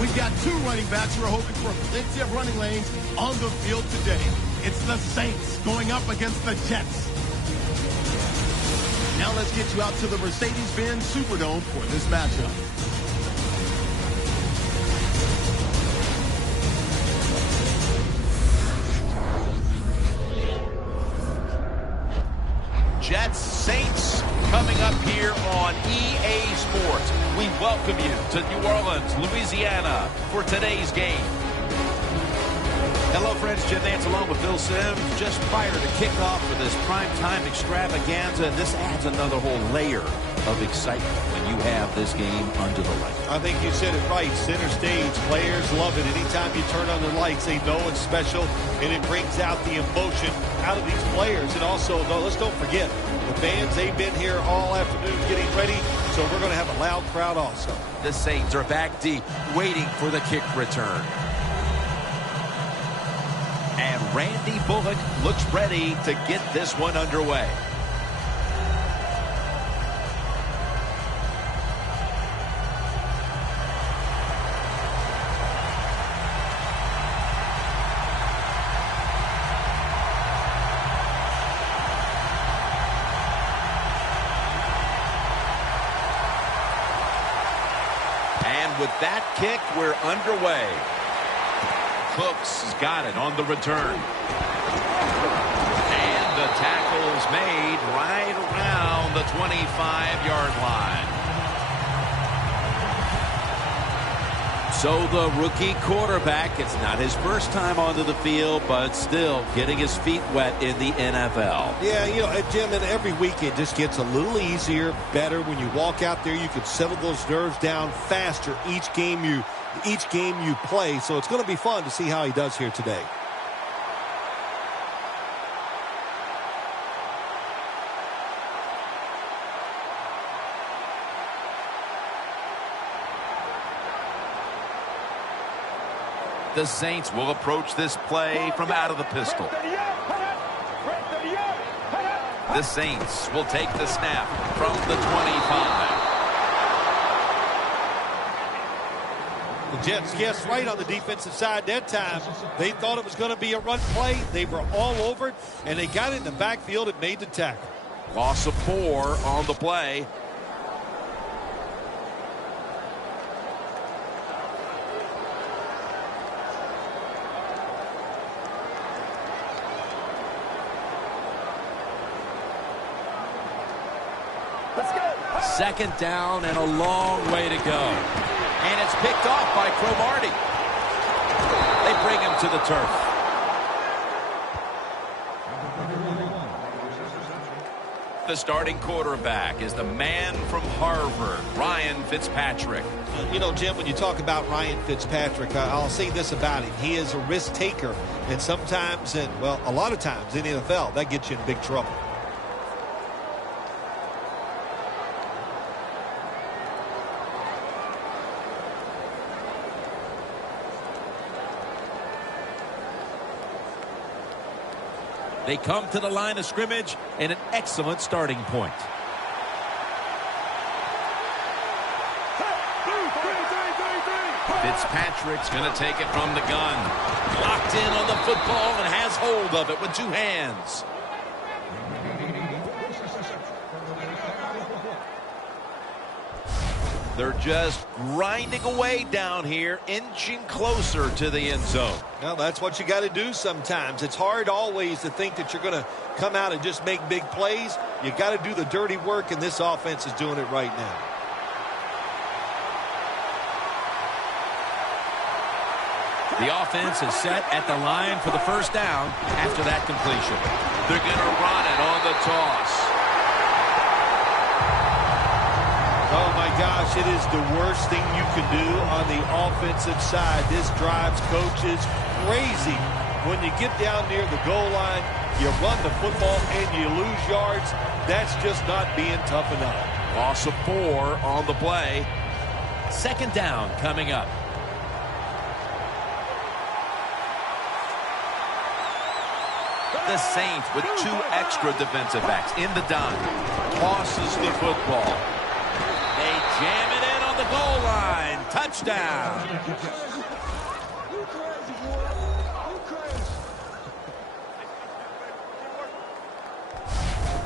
We've got two running backs who are hoping for plenty of running lanes on the field today. It's the Saints going up against the Jets. Now let's get you out to the Mercedes-Benz Superdome for this matchup. Jets, Saints coming up here on EA Sports. We welcome you to New Orleans, Louisiana for today's game. Hello, friends. Jim Nance along with Bill Sims. Just prior to kickoff for this primetime extravaganza, this adds another whole layer of excitement when you have this game under the lights. I think you said it right. Center stage. Players love it. Anytime you turn on the lights, they know it's special, and it brings out the emotion out of these players. And also, though, let's don't forget, the fans, they've been here all afternoon getting ready, so we're going to have a loud crowd also. The Saints are back deep, waiting for the kick return. And Randy Bullock looks ready to get this one underway. And with that kick, we're underway. Cooks has got it on the return. And the tackle's made right around the 25-yard line. So the rookie quarterback, it's not his first time onto the field, but still getting his feet wet in the NFL. Yeah, you know, Jim, and every week it just gets a little easier, better. When you walk out there, you can settle those nerves down faster each game you play. So it's going to be fun to see how he does here today. The Saints will approach this play from out of the pistol. The Saints will take the snap from the 25. The Jets guessed right on the defensive side that time. They thought it was going to be a run play. They were all over it, and they got it in the backfield and made the tackle. Loss of 4 on the play. Let's go. Second down and a long way to go. And it's picked off by Cromartie. They bring him to the turf. The starting quarterback is the man from Harvard, Ryan Fitzpatrick. You know, Jim, when you talk about Ryan Fitzpatrick, I'll say this about him. He is a risk taker, and sometimes, and well, a lot of times in the NFL, that gets you in big trouble. They come to the line of scrimmage and an excellent starting point. Fitzpatrick's going to take it from the gun. Locked in on the football and has hold of it with 2 hands. They're just grinding away down here, inching closer to the end zone. Well, that's what you got to do sometimes. It's hard always to think that you're going to come out and just make big plays. You got to do the dirty work, and this offense is doing it right now. The offense is set at the line for the first down after that completion. They're going to run it on the toss. Oh, my gosh, it is the worst thing you can do on the offensive side. This drives coaches crazy. When you get down near the goal line, you run the football and you lose yards. That's just not being tough enough. Loss of 4 on the play. Second down coming up. The Saints with 2 extra defensive backs in the dime. Tosses the football. They jam it in on the goal line. Touchdown. touchdown.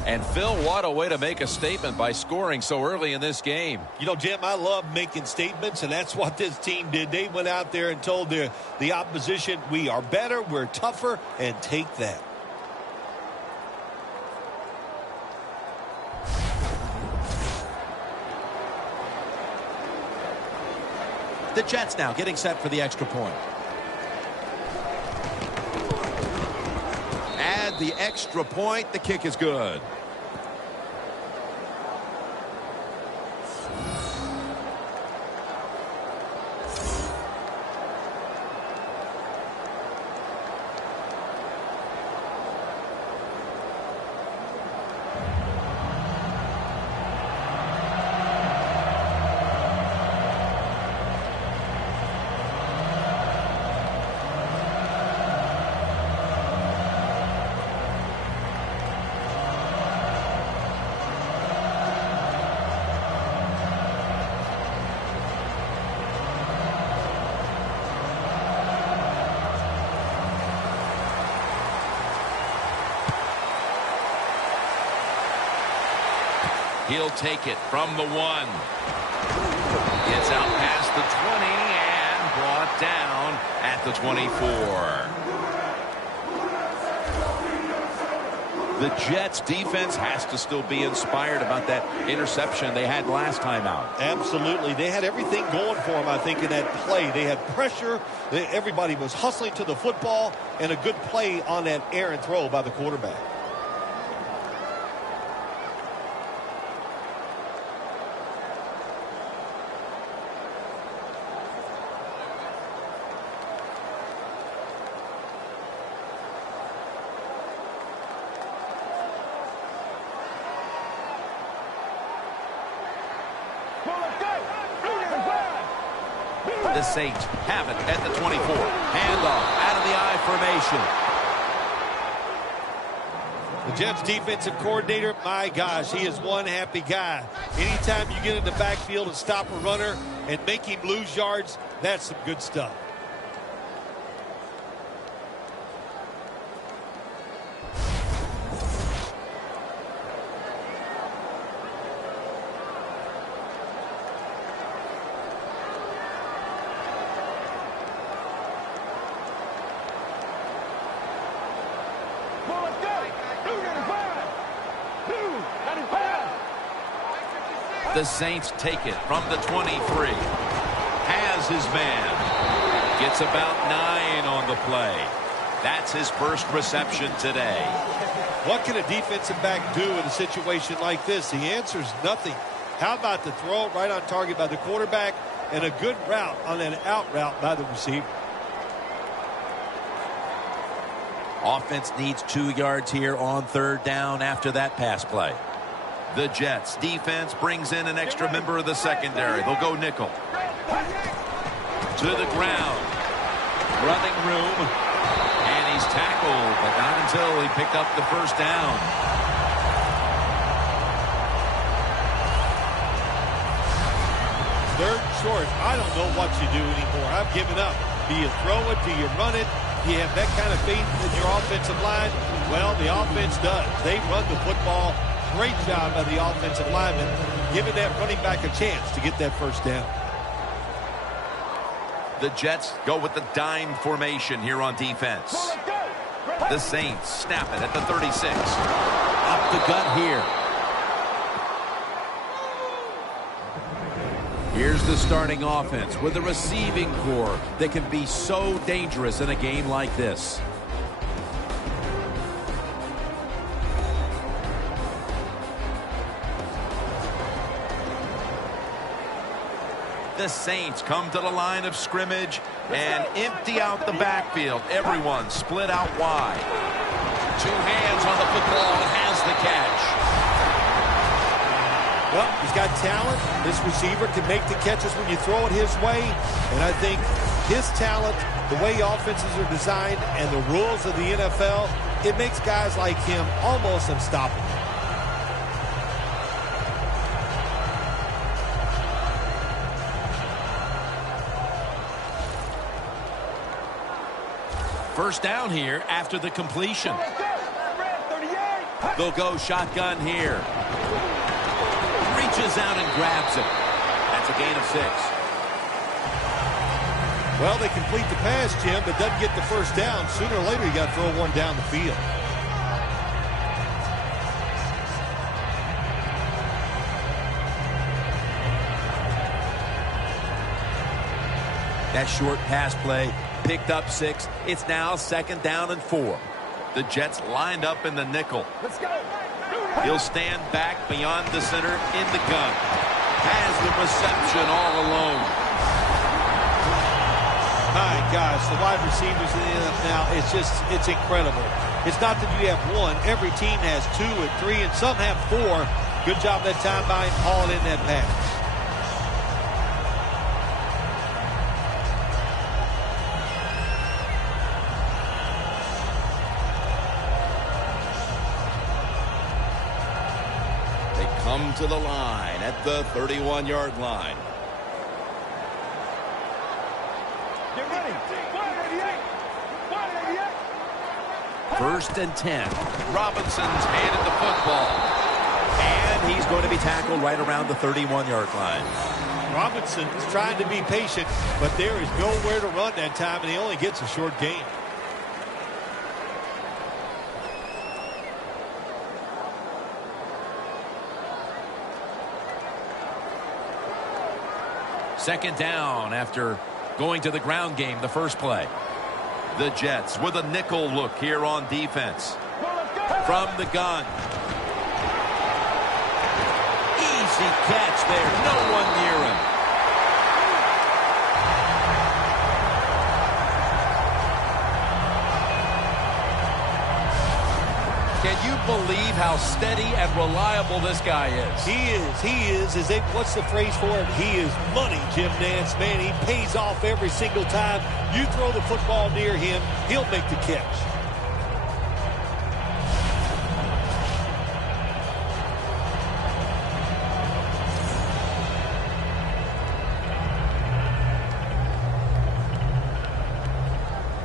And Phil, what a way to make a statement by scoring so early in this game. You know, Jim, I love making statements, and that's what this team did. They went out there and told the opposition, we are better, we're tougher, and take that. The Jets now getting set for the extra point. Add the extra point. The kick is good. He'll take it from the 1. Gets out past the 20 and brought down at the 24. The Jets defense has to still be inspired about that interception they had last time out. Absolutely. They had everything going for them, I think, in that play. They had pressure. Everybody was hustling to the football, and a good play on that errant throw by the quarterback. The Saints have it at the 24. Handoff out of the I formation. The Jets defensive coordinator, my gosh, he is one happy guy. Anytime you get in the backfield and stop a runner and make him lose yards, that's some good stuff. The Saints take it from the 23. Has his man. Gets about 9 on the play. That's his first reception today. What can a defensive back do in a situation like this? The answer is nothing. How about the throw right on target by the quarterback and a good route on an out route by the receiver? Offense needs 2 yards here on 3rd down after that pass play. The Jets defense brings in an extra member of the secondary. They'll go nickel. To the ground. Running room. And he's tackled, but not until he picked up the first down. Third short. I don't know what you do anymore. I've given up. Do you throw it? Do you run it? Do you have that kind of faith in your offensive line? Well, the offense does. They run the football. Great job by the offensive lineman, giving that running back a chance to get that first down. The Jets go with the dime formation here on defense. The Saints snap it at the 36. Up the gut here. Here's the starting offense with a receiving core that can be so dangerous in a game like this. The Saints come to the line of scrimmage and empty out the backfield. Everyone split out wide. 2 hands on the football and has the catch. Well, he's got talent. This receiver can make the catches when you throw it his way. And I think his talent, the way offenses are designed, and the rules of the NFL, it makes guys like him almost unstoppable. First down here after the completion. They'll go shotgun here. Reaches out and grabs it. That's a gain of 6. Well, they complete the pass, Jim, but doesn't get the first down. Sooner or later, you got to throw one down the field. That short pass play picked up 6. It's now 2nd down and 4. The Jets lined up in the nickel. Let's go. He'll stand back beyond the center in the gun. Has the reception all alone. My gosh, the wide receivers in the NFL now, it's incredible. It's not that you have one. Every team has 2 and 3, and some have 4. Good job that time by him hauling in that pass. Come to the line at the 31-yard line. Get ready. 188. 1st and 10. Robinson's handed the football. And he's going to be tackled right around the 31-yard line. Robinson's trying to be patient, but there is nowhere to run that time, and he only gets a short gain. Second down after going to the ground game the first play. The Jets with a nickel look here on defense. From the gun. Easy catch there. No one near him. Can you believe how steady and reliable this guy is? He is. What's the phrase for it? He is money, Jim Nance. Man, he pays off every single time. You throw the football near him, he'll make the catch.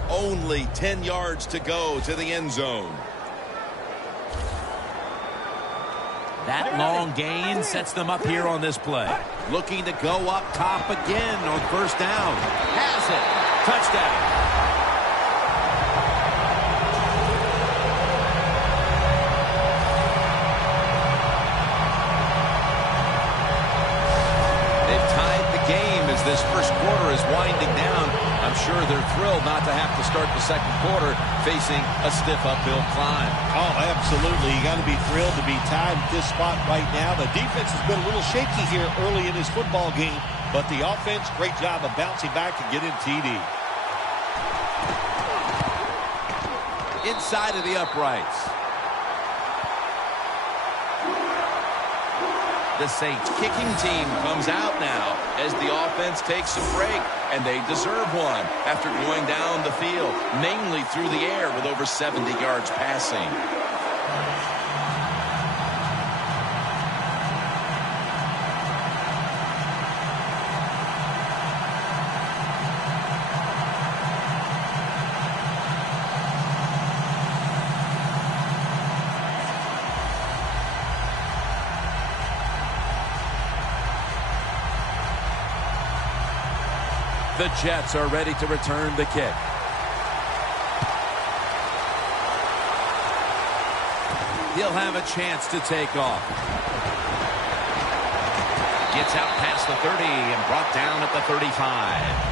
Only 10 yards to go to the end zone. That long gain sets them up here on this play. Looking to go up top again on first down. Has it. Touchdown. They've tied the game as this first quarter is winding down. I'm sure they're thrilled not to have to start the second quarter facing a stiff uphill climb. Oh, absolutely. You got to be thrilled to be tied at this spot right now. The defense has been a little shaky here early in this football game, but the offense, great job of bouncing back and getting TD. Inside of the uprights. The Saints kicking team comes out now as the offense takes a break, and they deserve one after going down the field, mainly through the air with over 70 yards passing. The Jets are ready to return the kick. He'll have a chance to take off. Gets out past the 30 and brought down at the 35.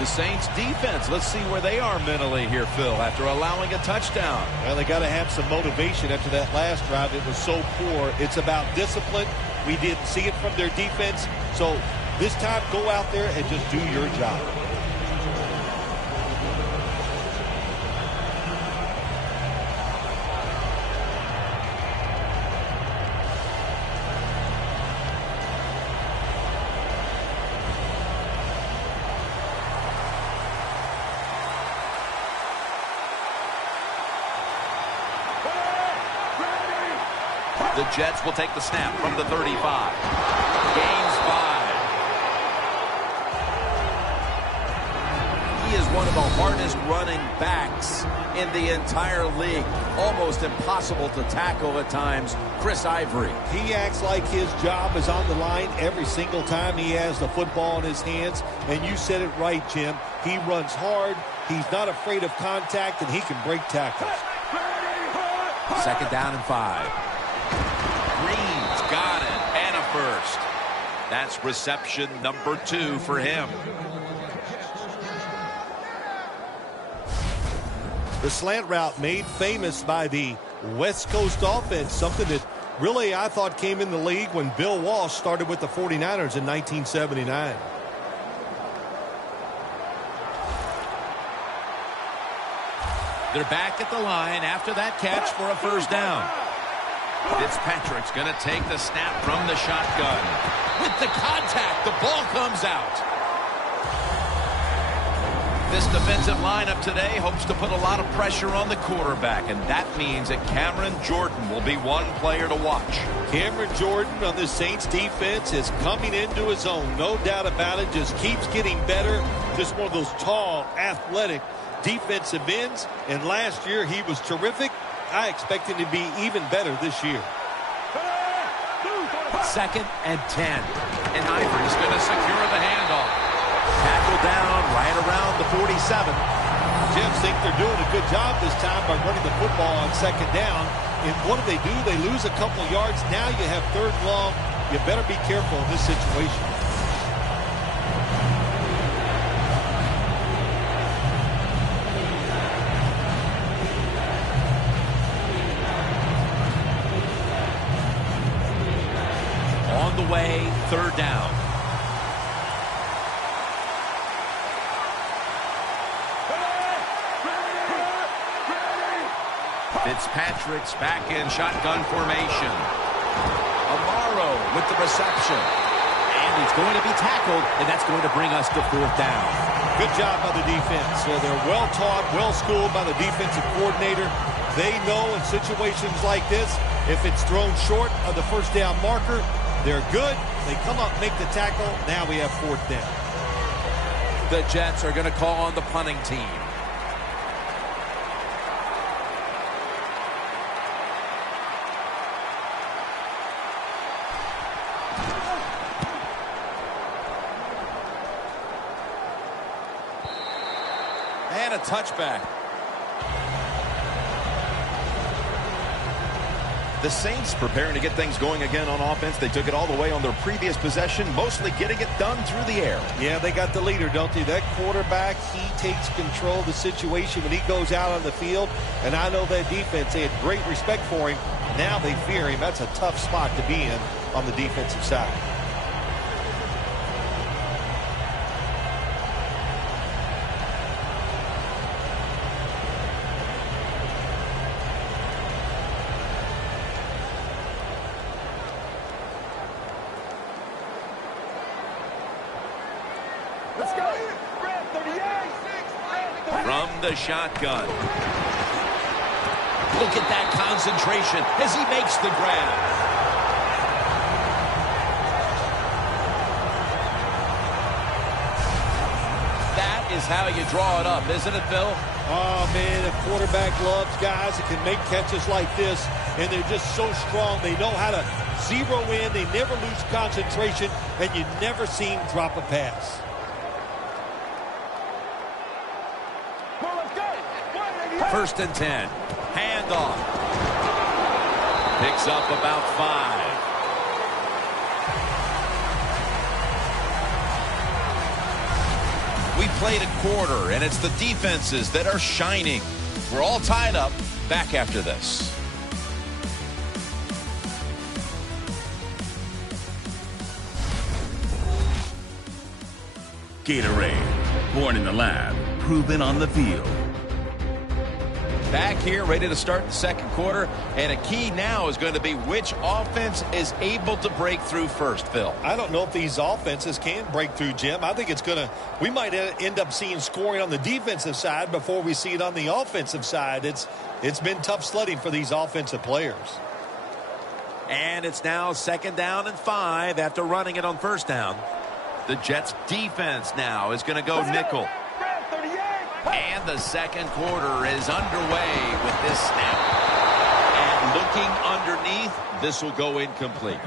The Saints defense, let's see where they are mentally here, Phil, after allowing a touchdown. Well, they got to have some motivation after that last drive. It was so poor. It's about discipline. We didn't see it from their defense. So this time, go out there and just do your job. The Jets will take the snap from the 35. Gains 5. hardest running backs in the entire league. Almost impossible to tackle at times, Chris Ivory. He acts like his job is on the line every single time he has the football in his hands. And you said it right, Jim. He runs hard. He's not afraid of contact, and he can break tackles. 2nd down and 5. Green's got it, and a first. That's reception number 2 for him. The slant route made famous by the West Coast offense, something that really I thought came in the league when Bill Walsh started with the 49ers in 1979. They're back at the line after that catch for a first down. Fitzpatrick's going to take the snap from the shotgun. With the contact, the ball comes out. This defensive lineup today hopes to put a lot of pressure on the quarterback, and that means that Cameron Jordan will be one player to watch. Cameron Jordan on the Saints defense is coming into his own. No doubt about it. Just keeps getting better. Just one of those tall, athletic defensive ends. And last year he was terrific. I expect him to be even better this year. 2nd and 10. And Ivory's going to secure the handoff. Tackle down right around the 47. Jets think they're doing a good job this time by running the football on 2nd down. And what do? They lose a couple of yards. Now you have 3rd and long. You better be careful in this situation. On the way, 3rd down. Fitzpatrick's back in shotgun formation. Amaro with the reception. And he's going to be tackled, and that's going to bring us to 4th down. Good job by the defense. So they're well-taught, well-schooled by the defensive coordinator. They know in situations like this, if it's thrown short of the 1st down marker, they're good. They come up, make the tackle. Now we have 4th down. The Jets are going to call on the punting team. And a touchback. The Saints preparing to get things going again on offense. They took it all the way on their previous possession, mostly getting it done through the air. Yeah, they got the leader, don't they? That quarterback, he takes control of the situation when he goes out on the field. And I know that defense, they had great respect for him. Now they fear him. That's a tough spot to be in on the defensive side. From the shotgun. Look at that concentration as he makes the grab. That is how you draw it up, isn't it, Bill? Oh, man, a quarterback loves guys that can make catches like this, and they're just so strong. They know how to zero in. They never lose concentration, and you never see him drop a pass. First and 10. Handoff. Picks up about 5. We played a quarter, and it's the defenses that are shining. We're all tied up. Back after this. Gatorade, born in the lab, proven on the field. Back here, ready to start the 2nd quarter, and a key now is going to be which offense is able to break through first, Phil. I don't know if these offenses can break through, Jim. I think we might end up seeing scoring on the defensive side before we see it on the offensive side. It's been tough sledding for these offensive players. And it's now 2nd down and 5 after running it on 1st down. The Jets defense now is going to go nickel. And the second quarter is underway with this snap. And looking underneath, this will go incomplete.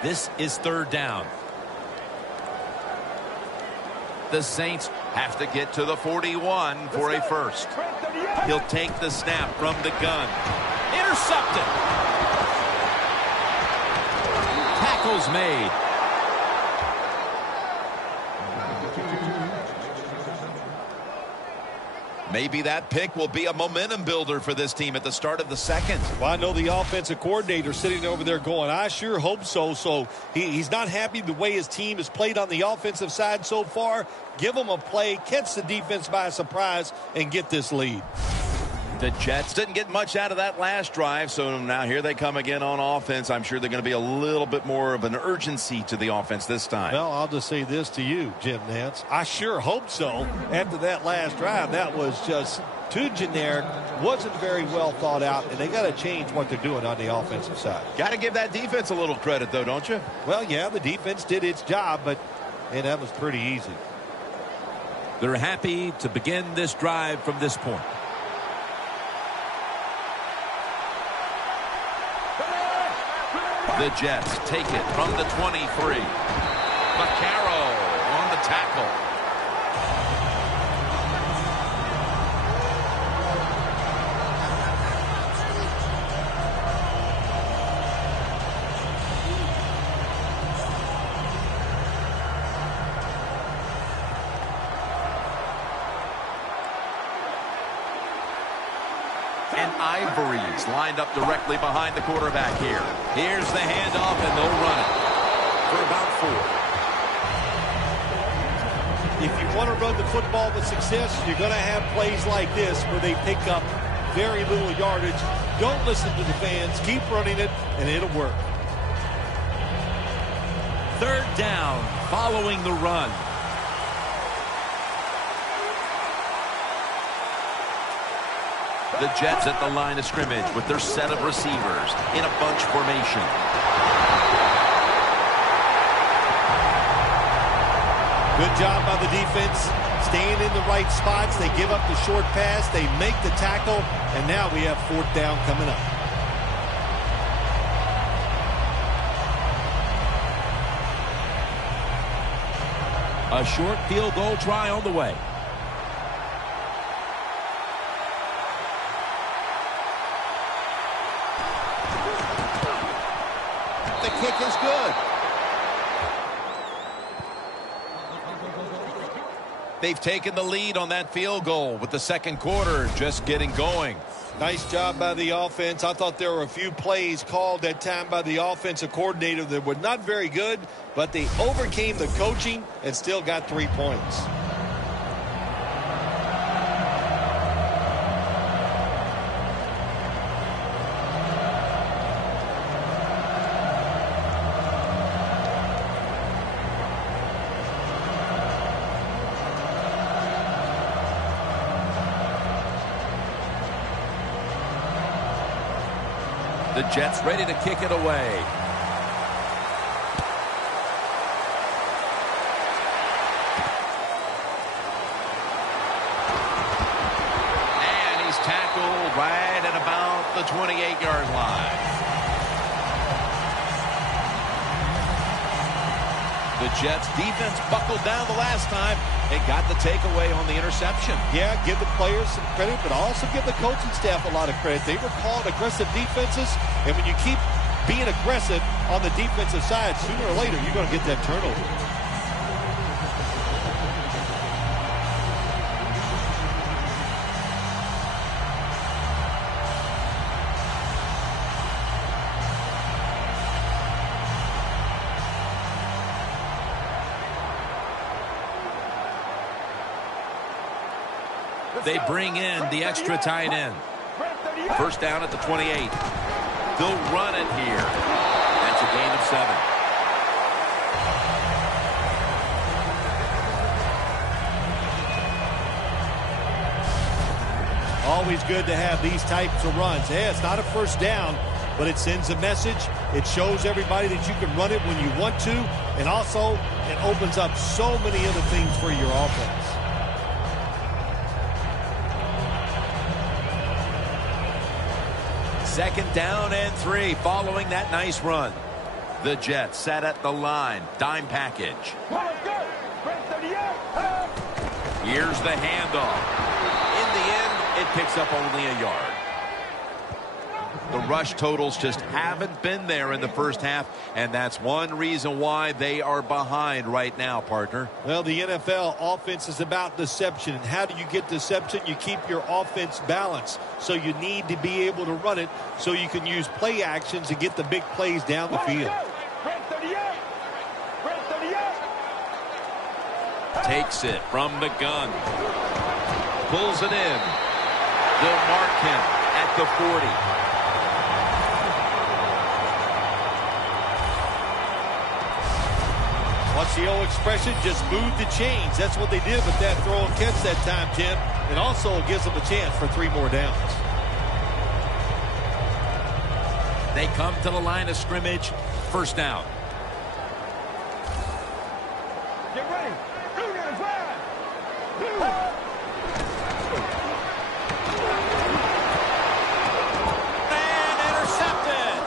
This is third down. The Saints have to get to the 41 for a first. He'll take the snap from the gun. Intercepted. Tackles made. Maybe that pick will be a momentum builder for this team at the start of the second. Well, I know the offensive coordinator sitting over there going, I sure hope so. So he's not happy the way his team has played on the offensive side so far. Give him a play, catch the defense by surprise, and get this lead. The Jets didn't get much out of that last drive, so now here they come again on offense. I'm sure they're going to be a little bit more of an urgency to the offense this time. Well, I'll just say this to you, Jim Nantz. I sure hope so. After that last drive, that was just too generic, wasn't very well thought out, and they got to change what they're doing on the offensive side. Got to give that defense a little credit, though, don't you? Well, yeah, the defense did its job, but that was pretty easy. They're happy to begin this drive from this point. The Jets take it from the 23. Vaccaro on the tackle. And Ivory's lined up directly behind the quarterback here. Here's the handoff, and they'll run it for about 4. If you want to run the football with success, you're going to have plays like this where they pick up very little yardage. Don't listen to the fans. Keep running it, and it'll work. Third down following the run. The Jets at the line of scrimmage with their set of receivers in a bunch formation. Good job by the defense, staying in the right spots. They give up the short pass, they make the tackle, and now we have fourth down coming up. A short field goal try on the way. The kick is good. They've taken the lead on that field goal with the second quarter just getting going. Nice job by the offense. I thought there were a few plays called that time by the offensive coordinator that were not very good, but they overcame the coaching and still got 3 points. The Jets ready to kick it away. And he's tackled right at about the 28-yard line. The Jets defense buckled down the last time and got the takeaway on the interception. Yeah, give the players some credit, but also give the coaching staff a lot of credit. They were calling aggressive defenses, and when you keep being aggressive on the defensive side, sooner or later you're going to get that turnover. They bring in the extra tight end. First down at the 28. They'll run it here. That's a gain of 7. Always good to have these types of runs. Yeah, it's not a first down, but it sends a message. It shows everybody that you can run it when you want to, and also it opens up so many other things for your offense. Second down and 3 following that nice run. The Jets set at the line. Dime package. Here's the handoff. In the end, it picks up only a yard. The rush totals just haven't been there in the first half, and that's one reason why they are behind right now, partner. Well, the NFL offense is about deception. And how do you get deception? You keep your offense balanced. So you need to be able to run it so you can use play actions to get the big plays down the field. Takes it from the gun. Pulls it in. They'll mark him at the 40. What's the old expression? Just move the chains. That's what they did with that throw and catch that time, Jim. It also gives them a chance for 3 more downs. They come to the line of scrimmage. First down. Get ready. And intercepted.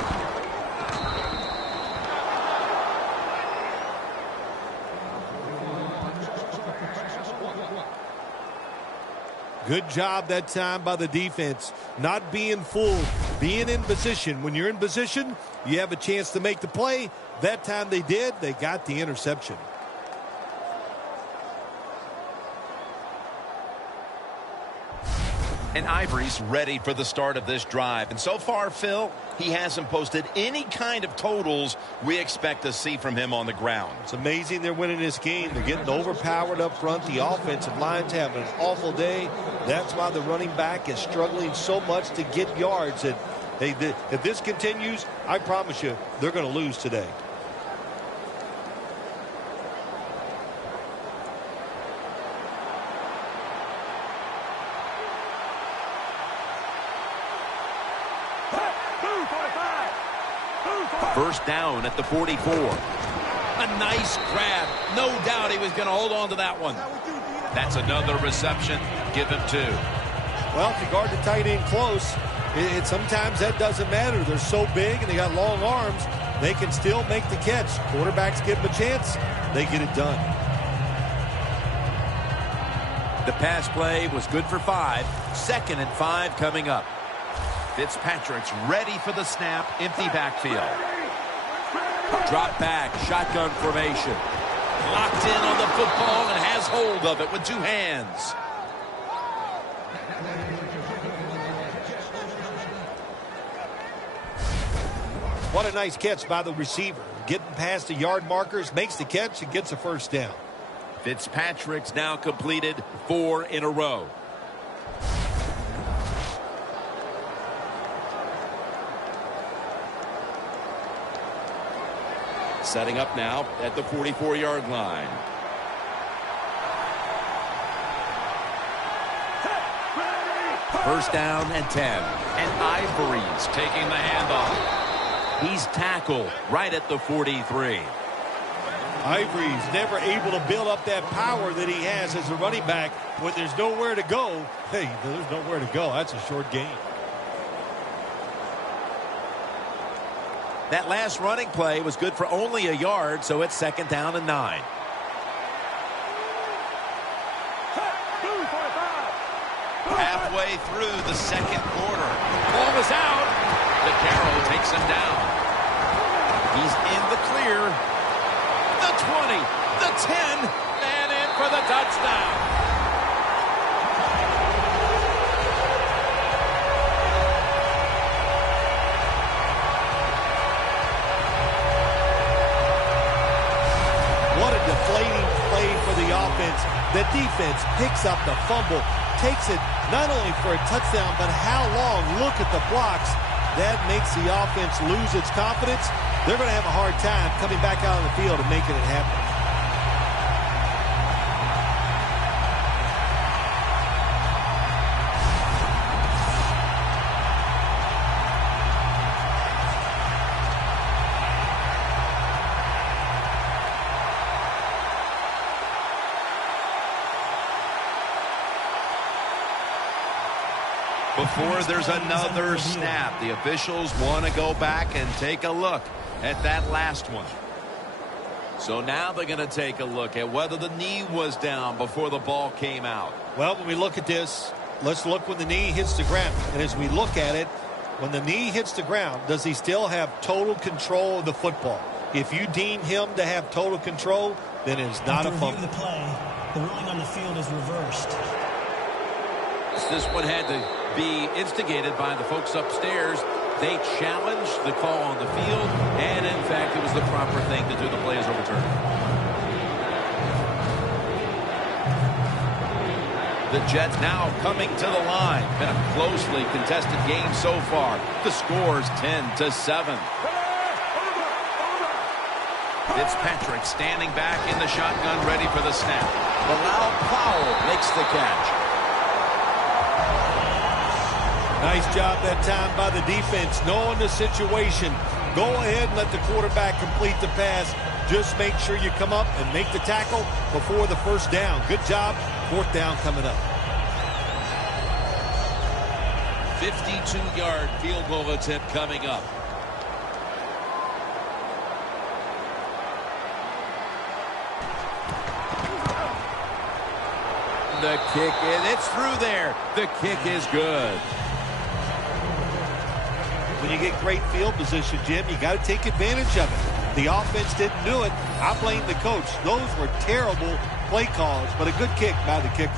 Good job that time by the defense. Not being fooled, being in position. When you're in position, you have a chance to make the play. That time they did. They got the interception. And Ivory's ready for the start of this drive. And so far, Phil, he hasn't posted any kind of totals we expect to see from him on the ground. It's amazing they're winning this game. They're getting overpowered up front. The offensive line's having an awful day. That's why the running back is struggling so much to get yards. And if this continues, I promise you, they're going to lose today. First down at the 44. A nice grab. No doubt he was going to hold on to that one. That's another reception. Give him 2. Well, if you guard the tight end close, sometimes that doesn't matter. They're so big and they got long arms, they can still make the catch. Quarterbacks give them a chance. They get it done. The pass play was good for 5. 2nd and 5 coming up. Fitzpatrick's ready for the snap. Empty backfield. Drop back. Shotgun formation. Locked in on the football and has hold of it with 2 hands. What a nice catch by the receiver. Getting past the yard markers, makes the catch, and gets a first down. Fitzpatrick's now completed 4 in a row. Setting up now at the 44-yard line. First down and 10. And Ivory's taking the handoff. He's tackled right at the 43. Ivory's never able to build up that power that he has as a running back. When there's nowhere to go, hey, there's nowhere to go. That's a short game. That last running play was good for only a yard, so it's 2nd down and 9. Halfway through the 2nd quarter. Ball is out. DeCaro takes him down. He's in the clear. The 20, the 10, and in for the touchdown. What a deflating play for the offense. The defense picks up the fumble, takes it not only for a touchdown, but how long? Look at the blocks. That makes the offense lose its confidence. They're going to have a hard time coming back out on the field and making it happen. Before there's another snap, the officials want to go back and take a look at that last one. So now they're going to take a look at whether the knee was down before the ball came out. Well, when we look at this, let's look when the knee hits the ground. And as we look at it, when the knee hits the ground, does he still have total control of the football? If you deem him to have total control, then it is not a fumble. The play, the ruling on the field is reversed. This one had to be instigated by the folks upstairs. They challenged the call on the field, and in fact, it was the proper thing to do. The play is overturned. The Jets now coming to the line. Been a closely contested game so far. The score's 10-7. Fitzpatrick standing back in the shotgun, ready for the snap. Bilal Powell makes the catch. Nice job that time by the defense, knowing the situation. Go ahead and let the quarterback complete the pass. Just make sure you come up and make the tackle before the first down. Good job. Fourth down coming up. 52-yard field goal attempt coming up. The kick is, it's through there. The kick is good. When you get great field position, Jim, you got to take advantage of it. The offense didn't do it. I blame the coach. Those were terrible play calls, but a good kick by the kicker.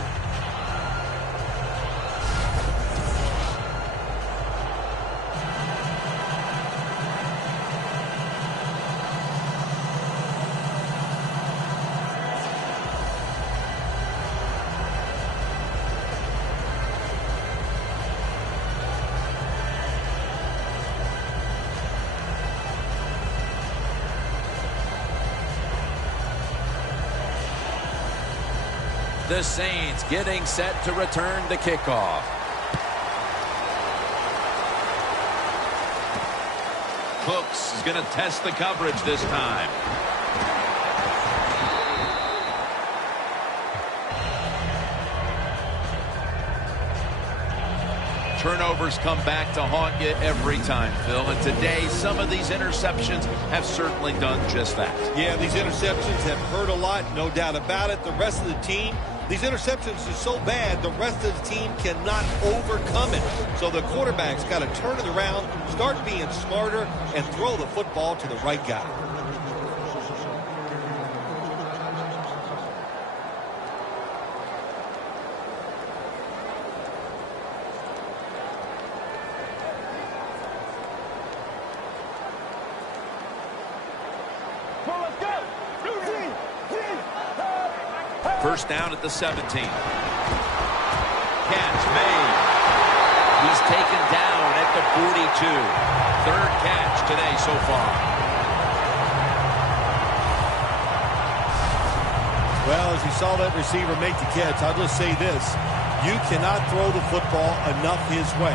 The Saints getting set to return the kickoff. Cooks is going to test the coverage this time. Turnovers come back to haunt you every time, Phil. And today, some of these interceptions have certainly done just that. Yeah, these interceptions have hurt a lot, no doubt about it. The rest of the team, these interceptions are so bad, the rest of the team cannot overcome it. So the quarterback's got to turn it around, start being smarter, and throw the football to the right guy. First down at the 17. Catch made. He's taken down at the 42. Third catch today so far. Well, as you saw that receiver make the catch, I'll just say this. You cannot throw the football enough his way.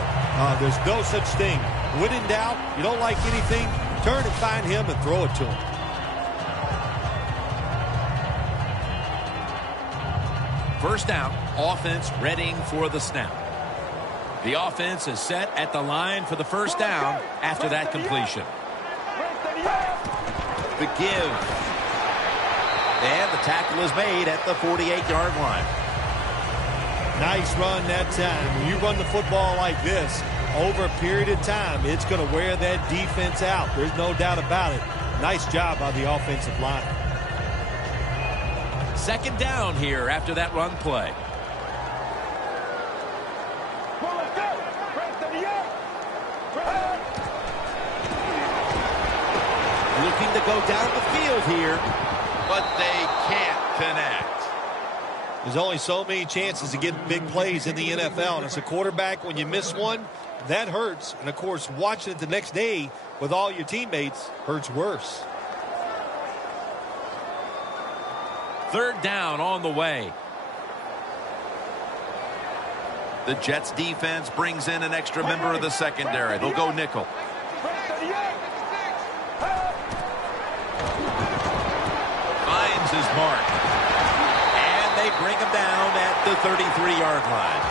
There's no such thing. When in doubt, you don't like anything, turn and find him and throw it to him. First down, offense readying for the snap. The offense is set at the line for the first down after that completion. The give. And the tackle is made at the 48-yard line. Nice run that time. When you run the football like this, over a period of time, it's going to wear that defense out. There's no doubt about it. Nice job by the offensive line. Second down here after that run play. Looking to go down the field here, but they can't connect. There's only so many chances to get big plays in the NFL. And as a quarterback, when you miss one, that hurts. And, of course, watching it the next day with all your teammates hurts worse. Third down on the way. The Jets defense brings in an extra member of the secondary. They'll go nickel. Finds his mark. And they bring him down at the 33-yard line.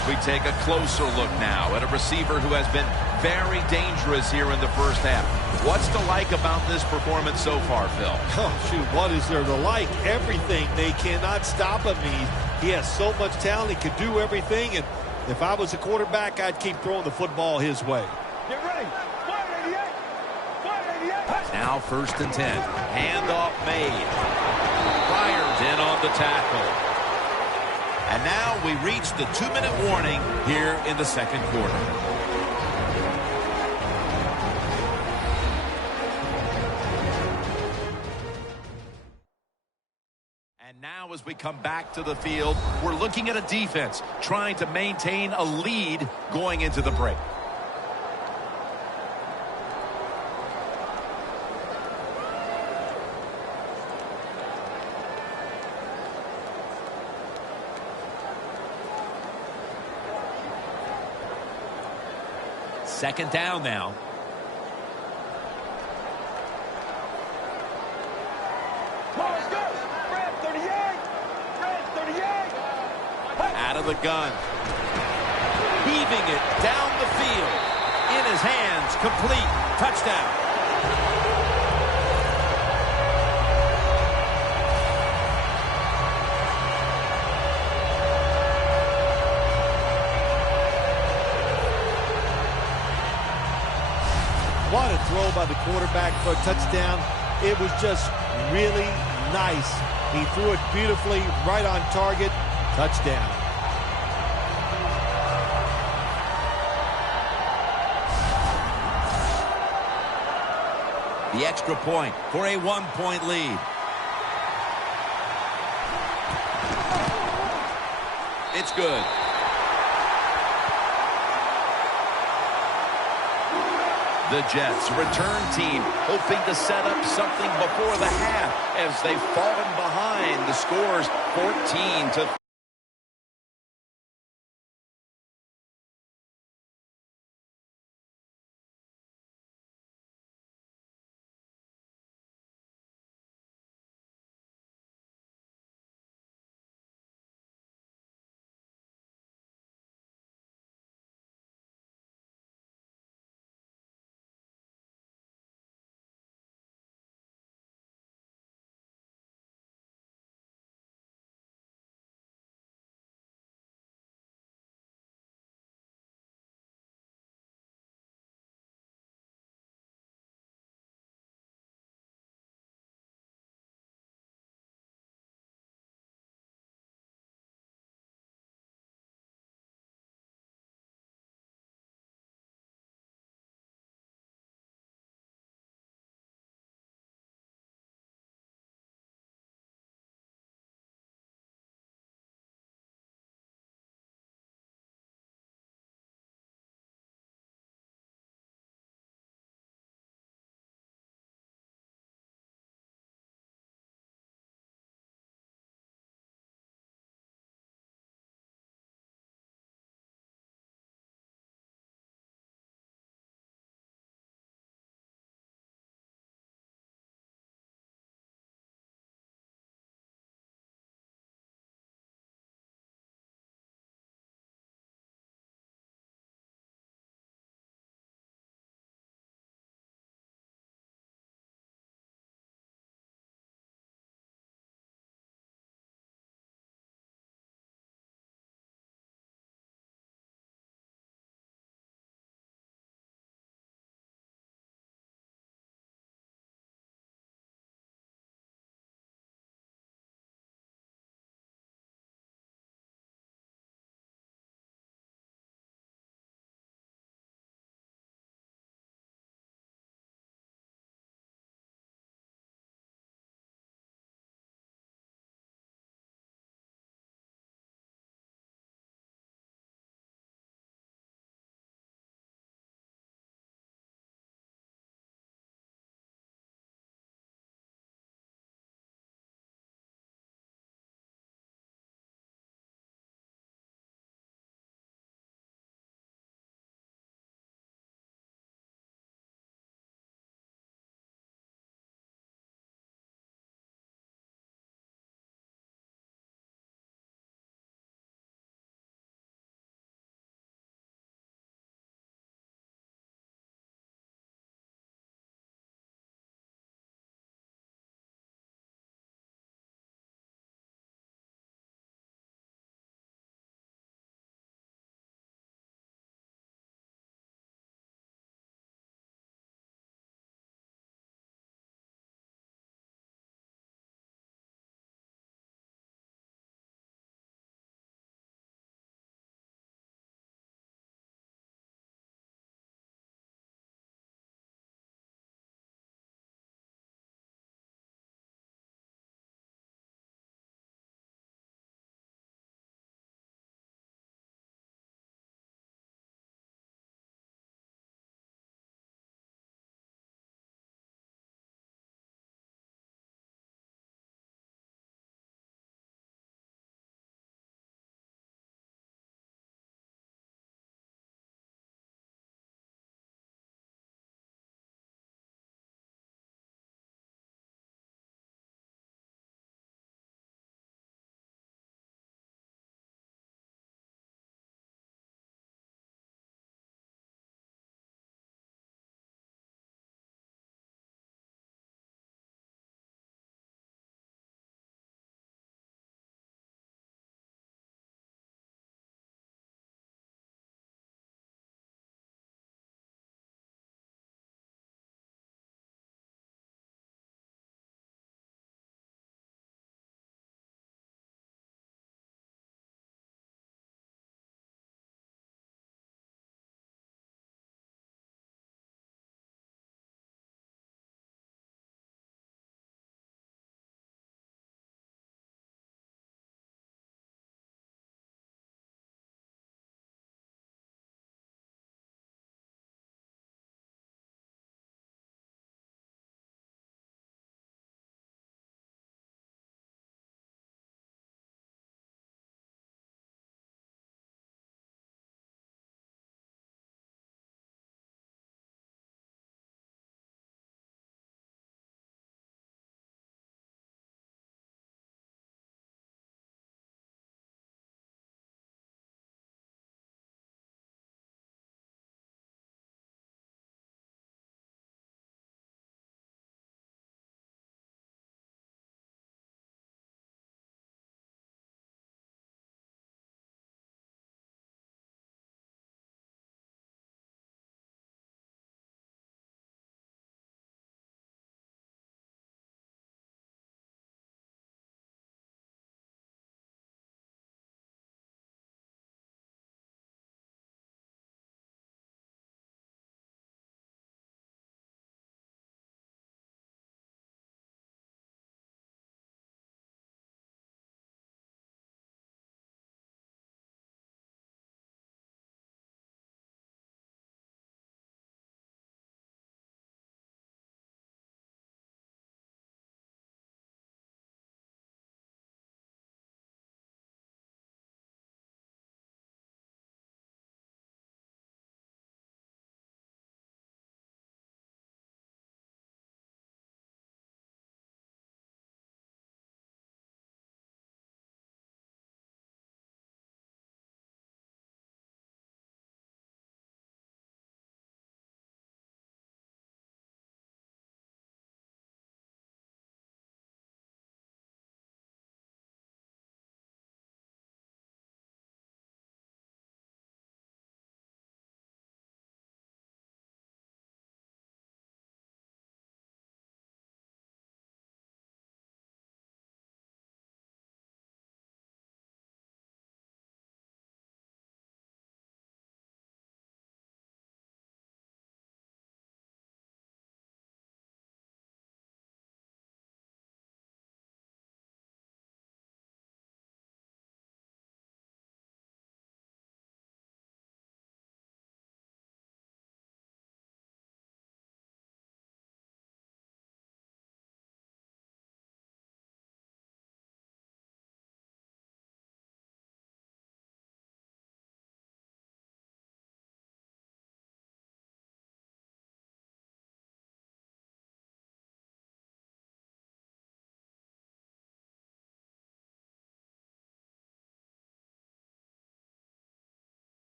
As we take a closer look now at a receiver who has been very dangerous here in the first half. What's to like about this performance so far, Phil? Oh, shoot, what is there to like? Everything. They cannot stop him. He has so much talent. He can do everything. And if I was a quarterback, I'd keep throwing the football his way. Get ready. 488. Now 1st and 10. Handoff made. Fires in on the tackle. And now we reach the 2-minute warning here in the second quarter. And now as we come back to the field, we're looking at a defense trying to maintain a lead going into the break. Second down now. Out of the gun. Heaving it down the field. In his hands, complete. Touchdown. What a throw by the quarterback for a touchdown. It was just really nice. He threw it beautifully, right on target. Touchdown. The extra point for a 1-point lead. It's good. The Jets, return team, hoping to set up something before the half as they've fallen behind. The score's 14-3.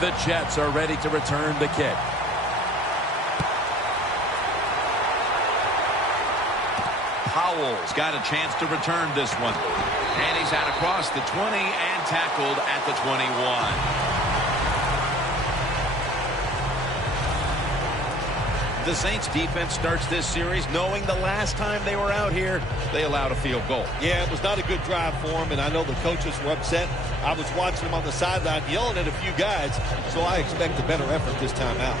The Jets are ready to return the kick. Powell's got a chance to return this one. And he's out across the 20 and tackled at the 21. The Saints defense starts this series knowing the last time they were out here, they allowed a field goal. Yeah, it was not a good drive for him, and I know the coaches were upset. I was watching them on the sideline yelling at a few guys, so I expect a better effort this time out.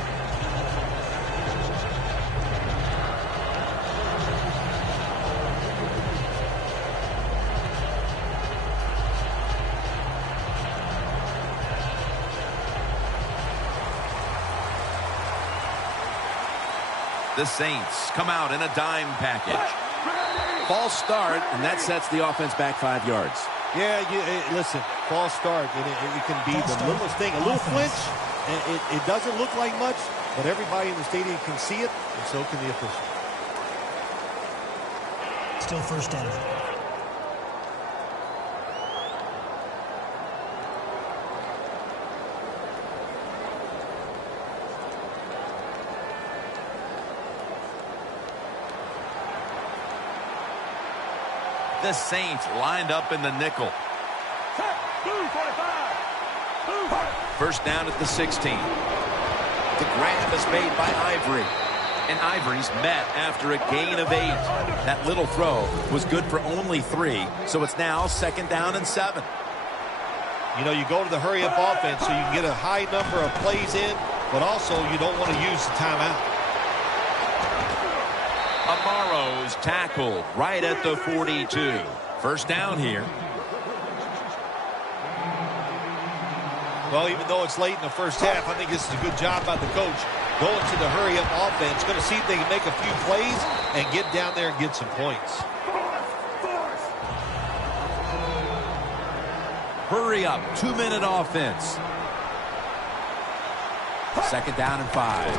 The Saints come out in a dime package. False start, and that sets the offense back 5 yards. Yeah, listen, false start, and it can be the littlest thing. A little flinch, it doesn't look like much, but everybody in the stadium can see it, and so can the official. Still first down. The Saints lined up in the nickel. First down at the 16. The grab is made by Ivory. And Ivory's met after a gain of 8. That little throw was good for only 3, so it's now 2nd down and 7. You know, you go to the hurry-up offense so you can get a high number of plays in, but also you don't want to use the timeout. Amaro's tackled right at the 42. First down here. Well, even though it's late in the first half, I think this is a good job by the coach going to the hurry-up offense. Going to see if they can make a few plays and get down there and get some points. Hurry up, 2-minute offense. 2nd down and 5.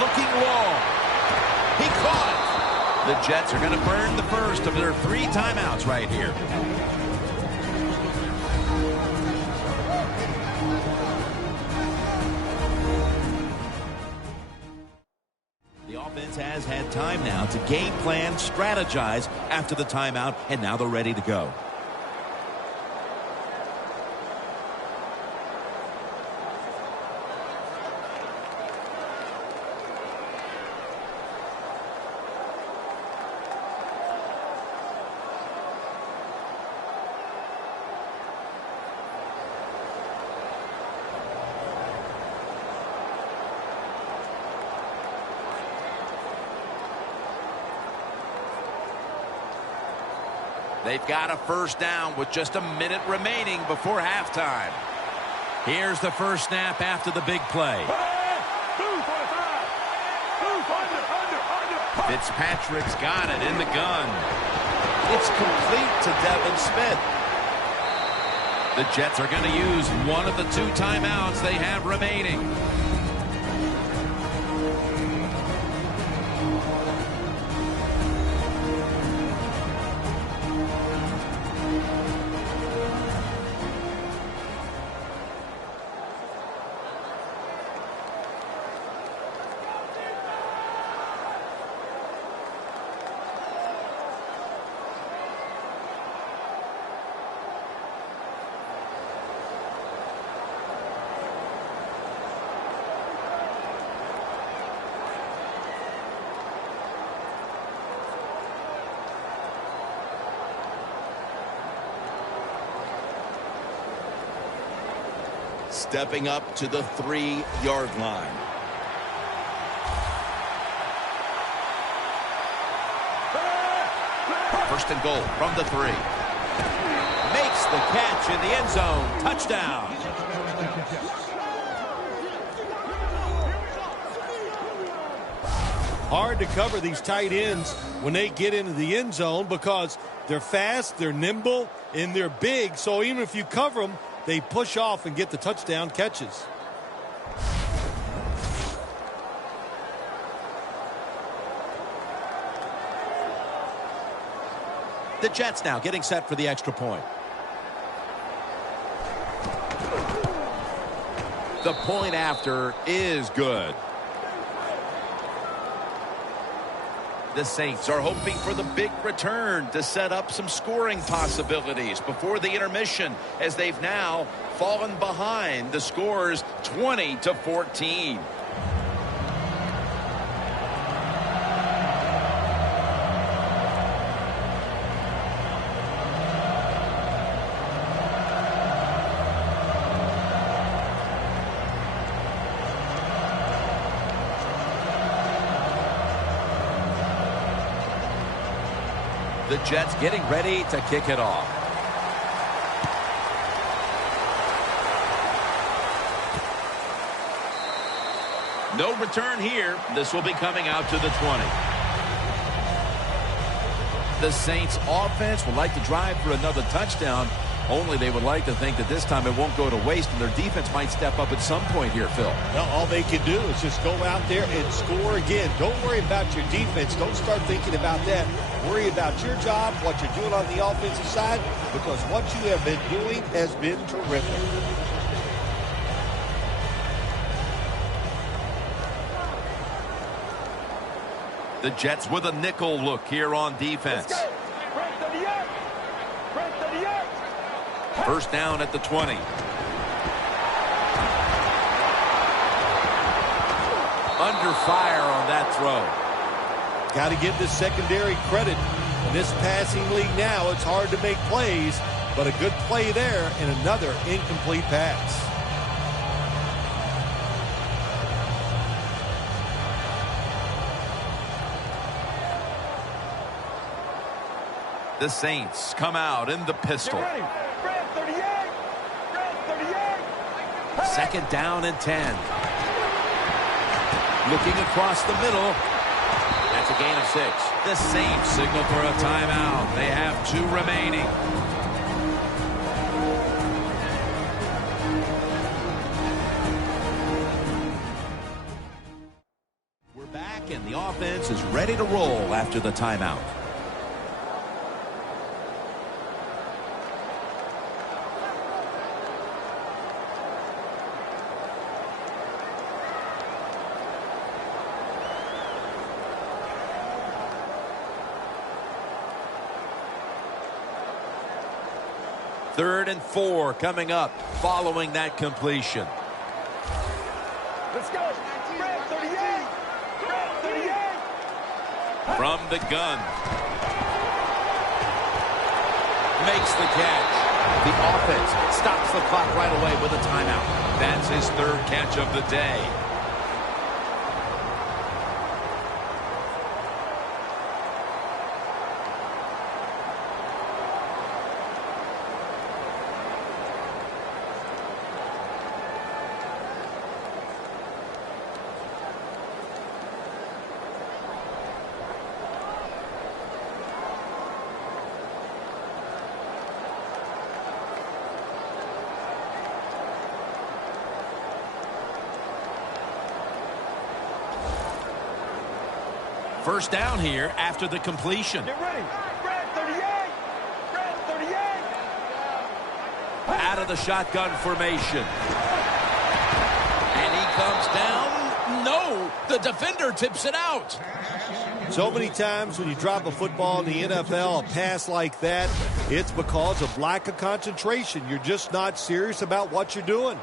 Looking long. He caught it. The Jets are going to burn the first of their 3 timeouts right here. The offense has had time now to game plan, strategize after the timeout, and now they're ready to go. They've got a first down with just a minute remaining before halftime. Here's the first snap after the big play. Fitzpatrick's got it in the gun. It's complete to Devin Smith. The Jets are going to use one of the 2 timeouts they have remaining. Stepping up to the 3-yard line. First and goal from the 3. Makes the catch in the end zone. Touchdown. Hard to cover these tight ends when they get into the end zone because they're fast, they're nimble, and they're big. So even if you cover them, they push off and get the touchdown catches. The Jets now getting set for the extra point. The point after is good. The Saints are hoping for the big return to set up some scoring possibilities before the intermission, as they've now fallen behind. The score's 20-14. The Jets getting ready to kick it off. No return here. This will be coming out to the 20. The Saints offense would like to drive for another touchdown, only they would like to think that this time it won't go to waste and their defense might step up at some point here, Phil. Well, all they can do is just go out there and score again. Don't worry about your defense. Don't start thinking about that. Worry about your job, what you're doing on the offensive side, because what you have been doing has been terrific. The Jets with a nickel look here on defense. First down at the 20. Under fire on that throw. Got to give the secondary credit. In this passing league now, it's hard to make plays, but a good play there and another incomplete pass. The Saints come out in the pistol. Second down and 10. Looking across the middle. That's a gain of 6. The Saints signal for a timeout. They have 2 remaining. We're back, and the offense is ready to roll after the timeout. Third and 4 coming up following that completion. Let's go. Red 38. Red 38. From the gun. Makes the catch. The offense stops the clock right away with a timeout. That's his 3rd catch of the day. First down here after the completion. Get ready. Red 38. Red 38. Out of the shotgun formation. And he comes down. No, the defender tips it out. So many times when you drop a football in the NFL, a pass like that, it's because of lack of concentration. You're just not serious about what you're doing.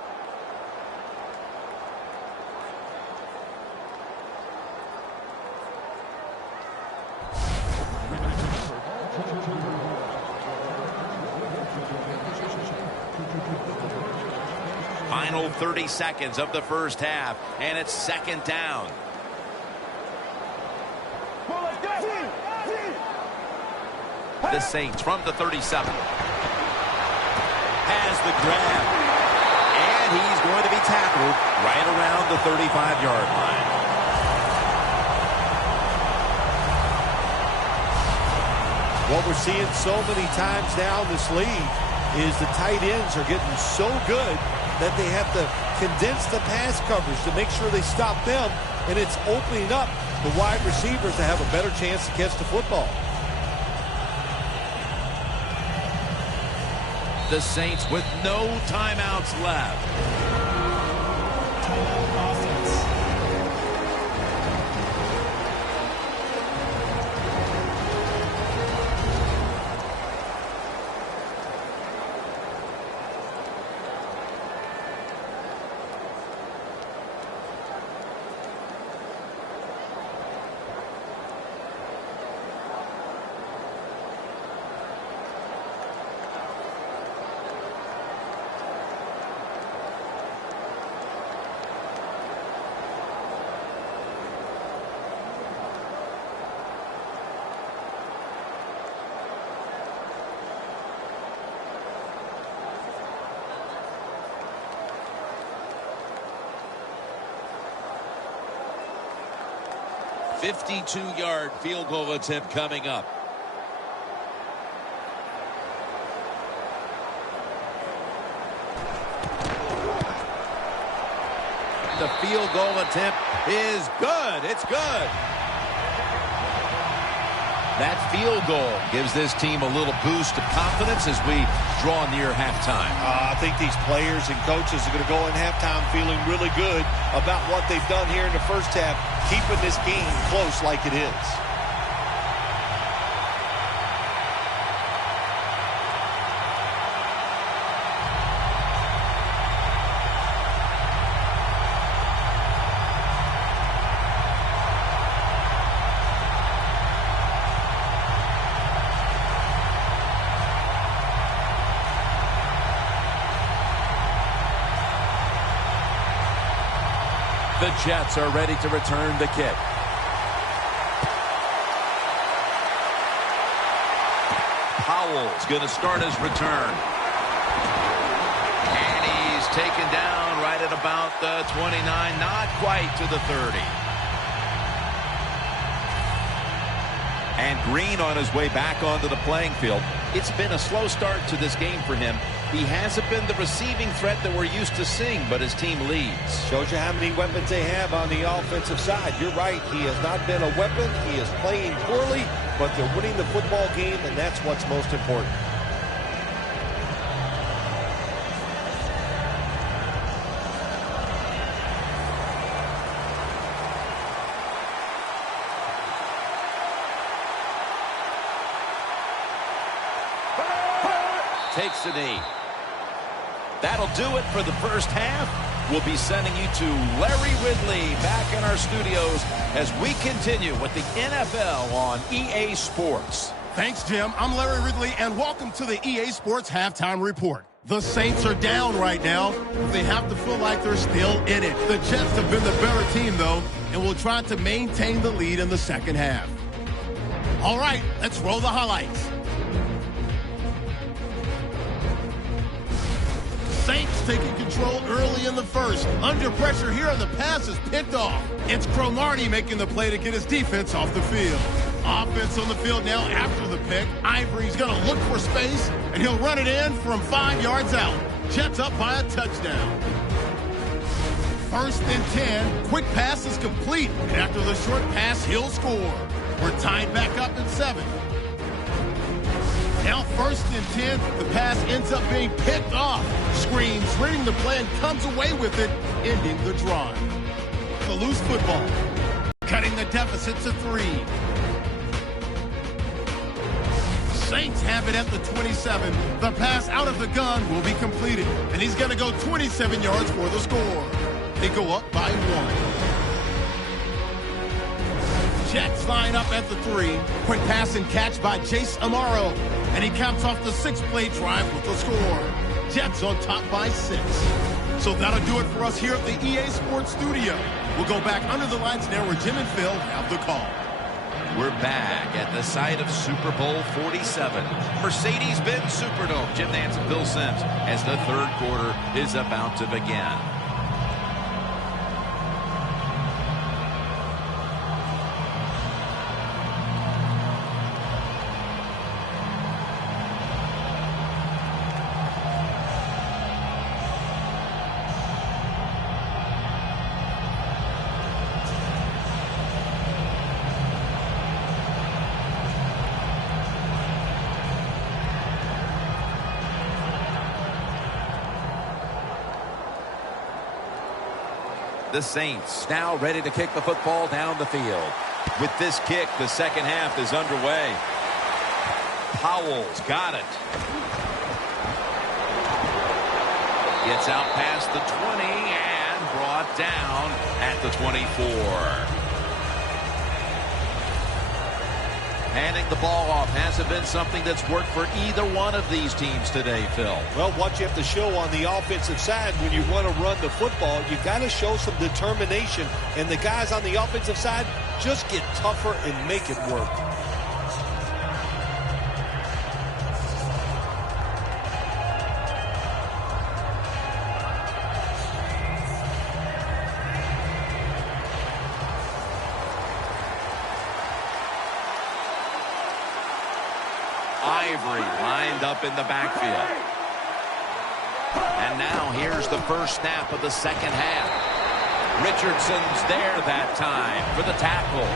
Final 30 seconds of the first half, and it's second down. The Saints from the 37. Has the grab. And he's going to be tackled right around the 35-yard line. What we're seeing so many times now in this league is the tight ends are getting so good that they have to condense the pass coverage to make sure they stop them, and it's opening up the wide receivers to have a better chance to catch the football. The Saints with no timeouts left. timeout offense. A 52-yard field goal attempt coming up. The field goal attempt is good. It's good. That field goal gives this team a little boost of confidence as we draw near halftime. I think these players and coaches are going to go in halftime feeling really good about what they've done here in the first half, keeping this game close like it is. The Jets are ready to return the kick. Powell's going to start his return. And he's taken down right at about the 29, not quite to the 30. And Green on his way back onto the playing field. It's been a slow start to this game for him. He hasn't been the receiving threat that we're used to seeing, but his team leads. Shows you how many weapons they have on the offensive side. You're right. He has not been a weapon. He is playing poorly, but they're winning the football game, and that's what's most important. Takes a knee. That'll do it for the first half. We'll be sending you to Larry Ridley back in our studios as we continue with the NFL on EA Sports. Thanks, Jim. I'm Larry Ridley, and welcome to the EA Sports Halftime Report. The Saints are down right now. They have to feel like they're still in it. The Jets have been the better team, though, and will try to maintain the lead in the second half. All right, let's roll the highlights. Saints taking control early in the first. Under pressure here, and the pass is picked off. It's Cromartie making the play to get his defense off the field. Offense on the field now after the pick. Ivory's going to look for space, and he'll run it in from 5 yards out. Jets up by a touchdown. 1st and 10. Quick pass is complete, and after the short pass, he'll score. We're tied back up at 7. Now 1st and 10, the pass ends up being picked off. Screams, reading the play, and comes away with it, ending the drive. The loose football, cutting the deficit to 3. Saints have it at the 27. The pass out of the gun will be completed, and he's going to go 27 yards for the score. They go up by 1. Jets line up at the 3. Quick pass and catch by Chase Amaro. And he caps off the 6-play drive with the score. Jets on top by 6. So that'll do it for us here at the EA Sports Studio. We'll go back under the lights now where Jim and Phil have the call. We're back at the site of Super Bowl 47. Mercedes-Benz Superdome. Jim Nance and Phil Simms as the third quarter is about to begin. The Saints now ready to kick the football down the field. With this kick, the second half is underway. Powell's got it. Gets out past the 20 and brought down at the 24. Handing the ball off hasn't been something that's worked for either one of these teams today, Phil. Well, what you have to show on the offensive side when you want to run the football, you got to show some determination. And the guys on the offensive side just get tougher and make it work. Ivory lined up in the backfield. And now here's the first snap of the second half. Richardson's there that time for the tackle.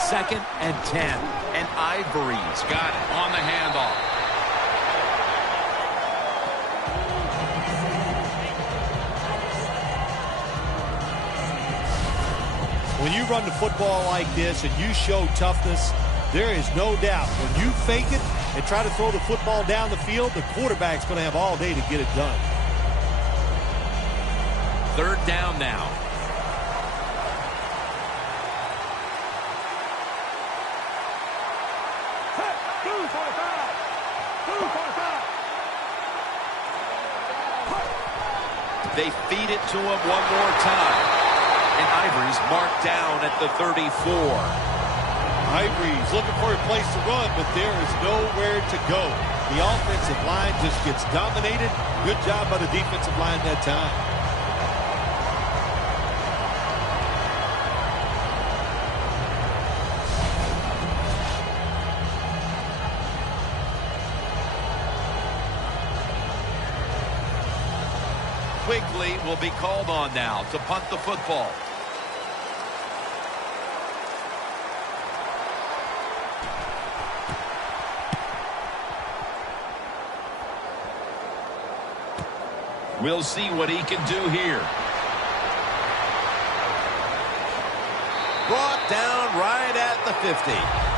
Second and 10. And Ivory's got it on the handoff. When you run the football like this and you show toughness, there is no doubt when you fake it and try to throw the football down the field, the quarterback's going to have all day to get it done. Third down now. They feed it to him one more time. And Ivory's marked down at the 34. Ivory's looking for a place to run, but there is nowhere to go. The offensive line just gets dominated. Good job by the defensive line that time. Quigley will be called on now to punt the football. We'll see what he can do here. Brought down right at the 50.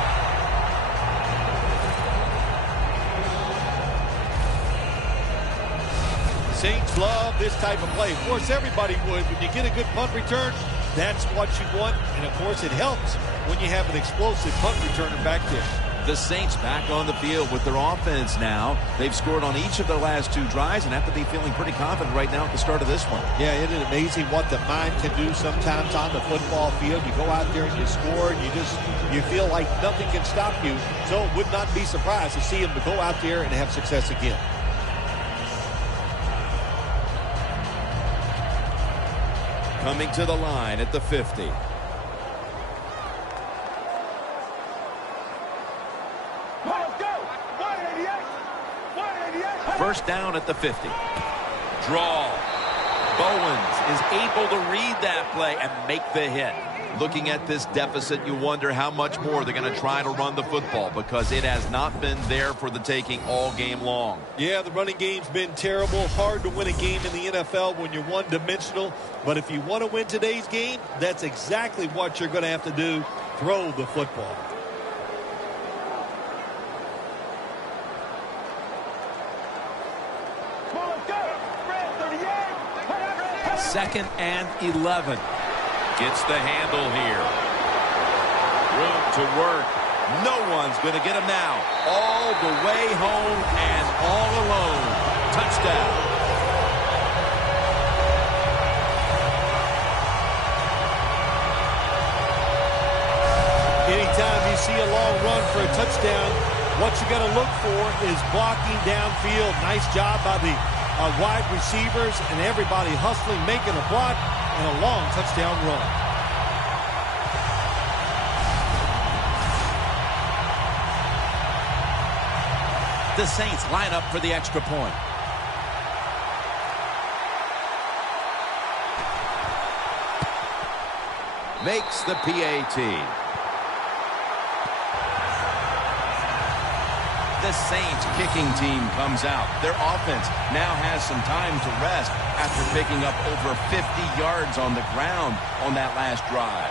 Saints love this type of play. Of course, everybody would. When you get a good punt return, that's what you want. And, of course, it helps when you have an explosive punt returner back there. The Saints back on the field with their offense now. They've scored on each of their last two drives and have to be feeling pretty confident right now at the start of this one. Yeah, isn't it amazing what the mind can do sometimes on the football field? You go out there and you score, and you feel like nothing can stop you. So it would not be surprised to see them to go out there and have success again. Coming to the line at the 50. First down at the 50. Draw. Bowens is able to read that play and make the hit. Looking at this deficit, you wonder how much more they're going to try to run the football because it has not been there for the taking all game long. Yeah, the running game's been terrible. Hard to win a game in the NFL when you're one-dimensional. But if you want to win today's game, that's exactly what you're going to have to do. Throw the football. Second and 11. Gets the handle here. Room to work. No one's going to get him now. All the way home and all alone. Touchdown. Anytime you see a long run for a touchdown, what you got to look for is blocking downfield. Nice job by the wide receivers and everybody hustling, making a block, and a long touchdown run. The Saints line up for the extra point. makes the PAT. The Saints kicking team comes out. Their offense now has some time to rest after picking up over 50 yards on the ground on that last drive.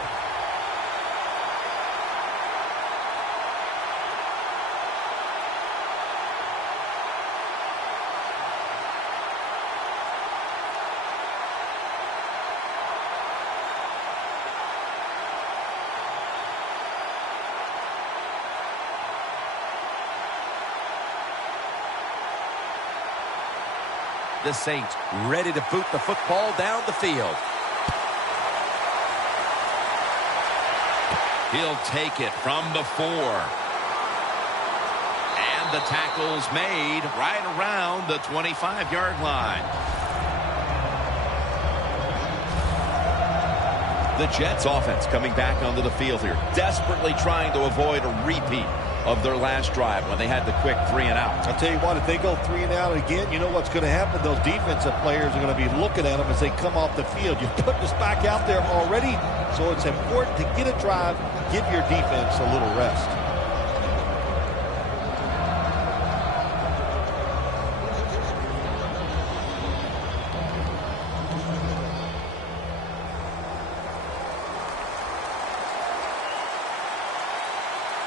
The Saints ready to boot the football down the field. He'll take it from the 4. And the tackle's made right around the 25-yard line. The Jets offense coming back onto the field here, desperately trying to avoid a repeat of their last drive when they had the quick 3 and out. I'll tell you what, if they go 3 and out again, you know what's going to happen? Those defensive players are going to be looking at them as they come off the field. You're putting us back out there already, so it's important to get a drive, give your defense a little rest.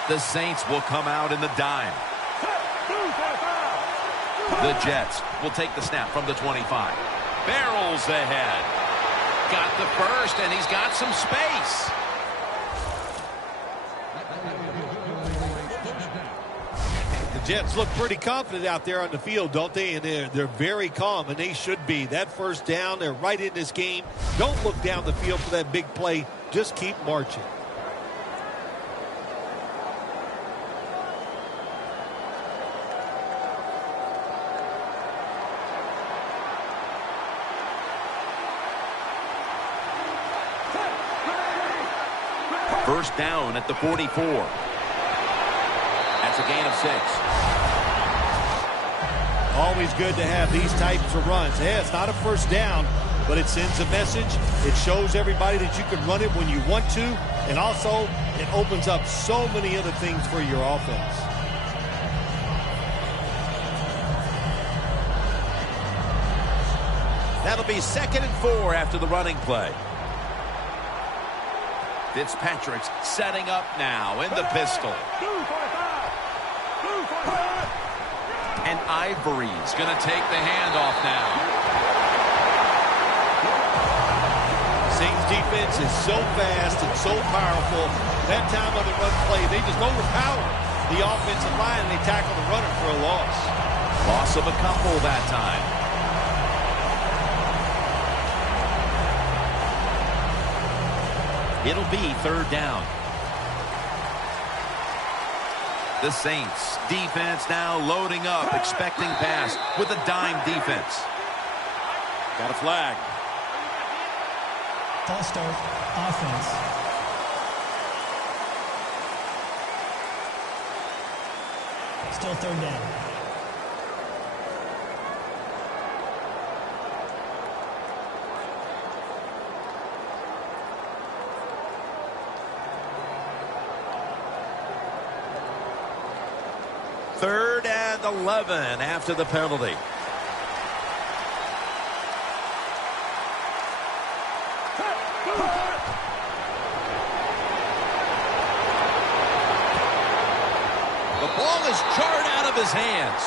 The Saints will come out in the dime. The Jets will take the snap from the 25. Barrels ahead. Got the first, and he's got some space. The Jets look pretty confident out there on the field, don't they? And they're very calm, and they should be. That first down, they're right in this game. Don't look down the field for that big play. Just keep marching. First down at the 44. That's a gain of 6. Always good to have these types of runs. Yeah, it's not a first down, but it sends a message. It shows everybody that you can run it when you want to, and also it opens up so many other things for your offense. That'll be 2nd and 4 after the running play. Fitzpatrick's setting up now in the pistol. And Ivory's going to take the handoff now. Saints defense is so fast and so powerful. That time on the run play, they just overpower the offensive line and they tackle the runner for a loss. Loss of a couple that time. It'll be 3rd down. The Saints defense now loading up, expecting pass with a dime defense. Got a flag. False start, offense. Still 3rd down. Third and 11 after the penalty. The ball is jarred out of his hands.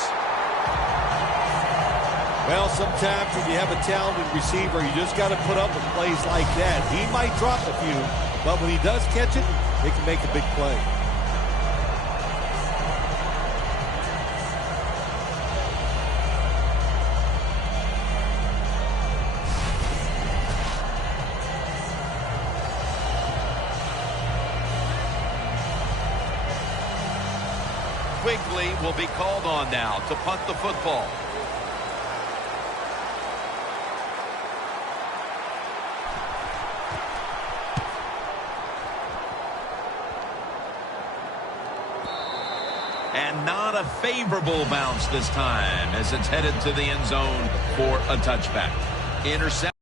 Well, sometimes when you have a talented receiver, you just got to put up with plays like that. He might drop a few, but when he does catch it, he can make a big play. Quigley will be called on now to punt the football. And not a favorable bounce this time as it's headed to the end zone for a touchback. Intercept.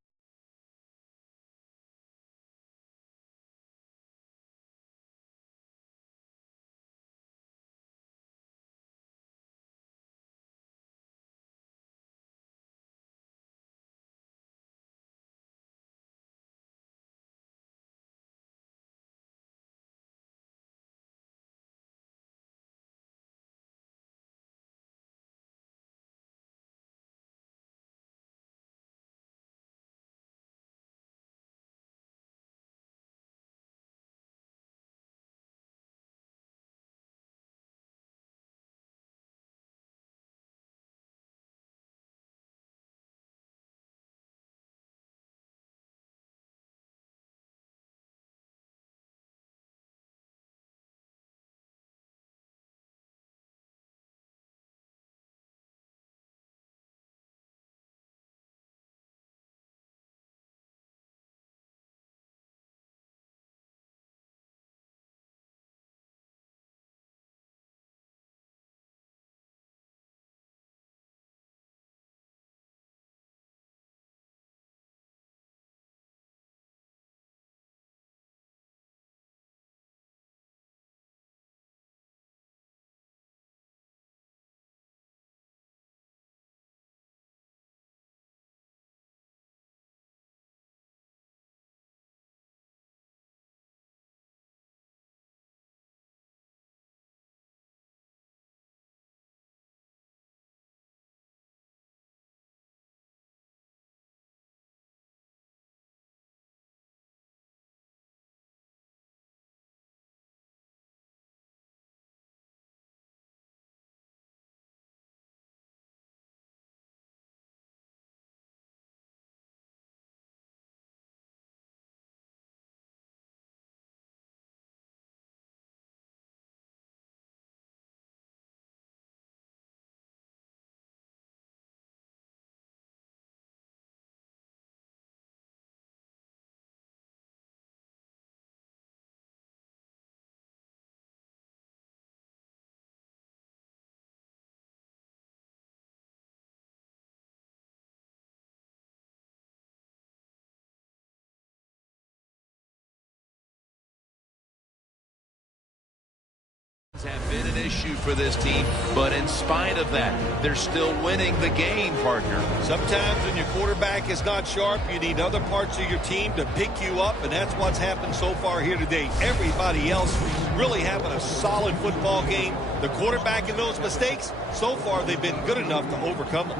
have been an issue for this team, but in spite of that, they're still winning the game, partner. Sometimes when your quarterback is not sharp, you need other parts of your team to pick you up, and that's what's happened so far here today. Everybody else really having a solid football game. The quarterback in those mistakes, so far they've been good enough to overcome them.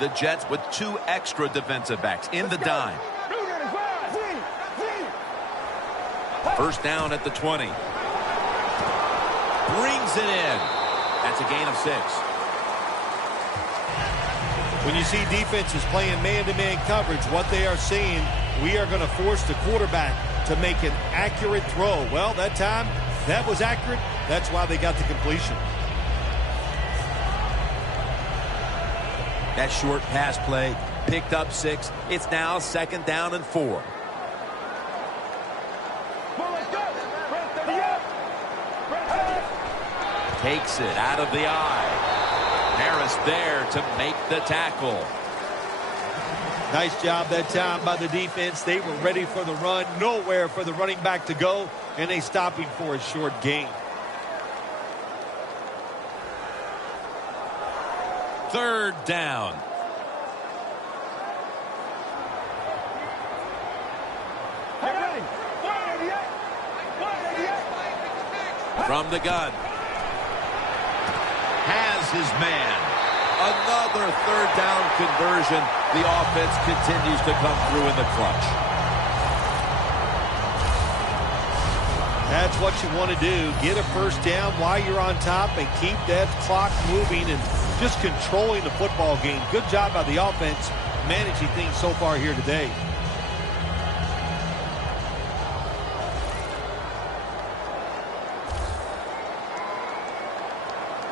The Jets with 2 extra defensive backs in the dime. First down at the 20. Brings it in. That's a gain of 6. When you see defenses playing man-to-man coverage, what they are saying, we are going to force the quarterback to make an accurate throw. Well, that time, that was accurate. That's why they got the completion. That short pass play picked up 6. It's now 2nd down and 4. Takes it out of the eye. Harris there to make the tackle. Nice job that time by the defense. They were ready for the run. Nowhere for the running back to go, and they stopped him for a short gain. 3rd down. From the gun. Has his man. Another 3rd down conversion. The offense continues to come through in the clutch. That's what you want to do. Get a first down while you're on top and keep that clock moving and just controlling the football game. Good job by the offense managing things so far here today.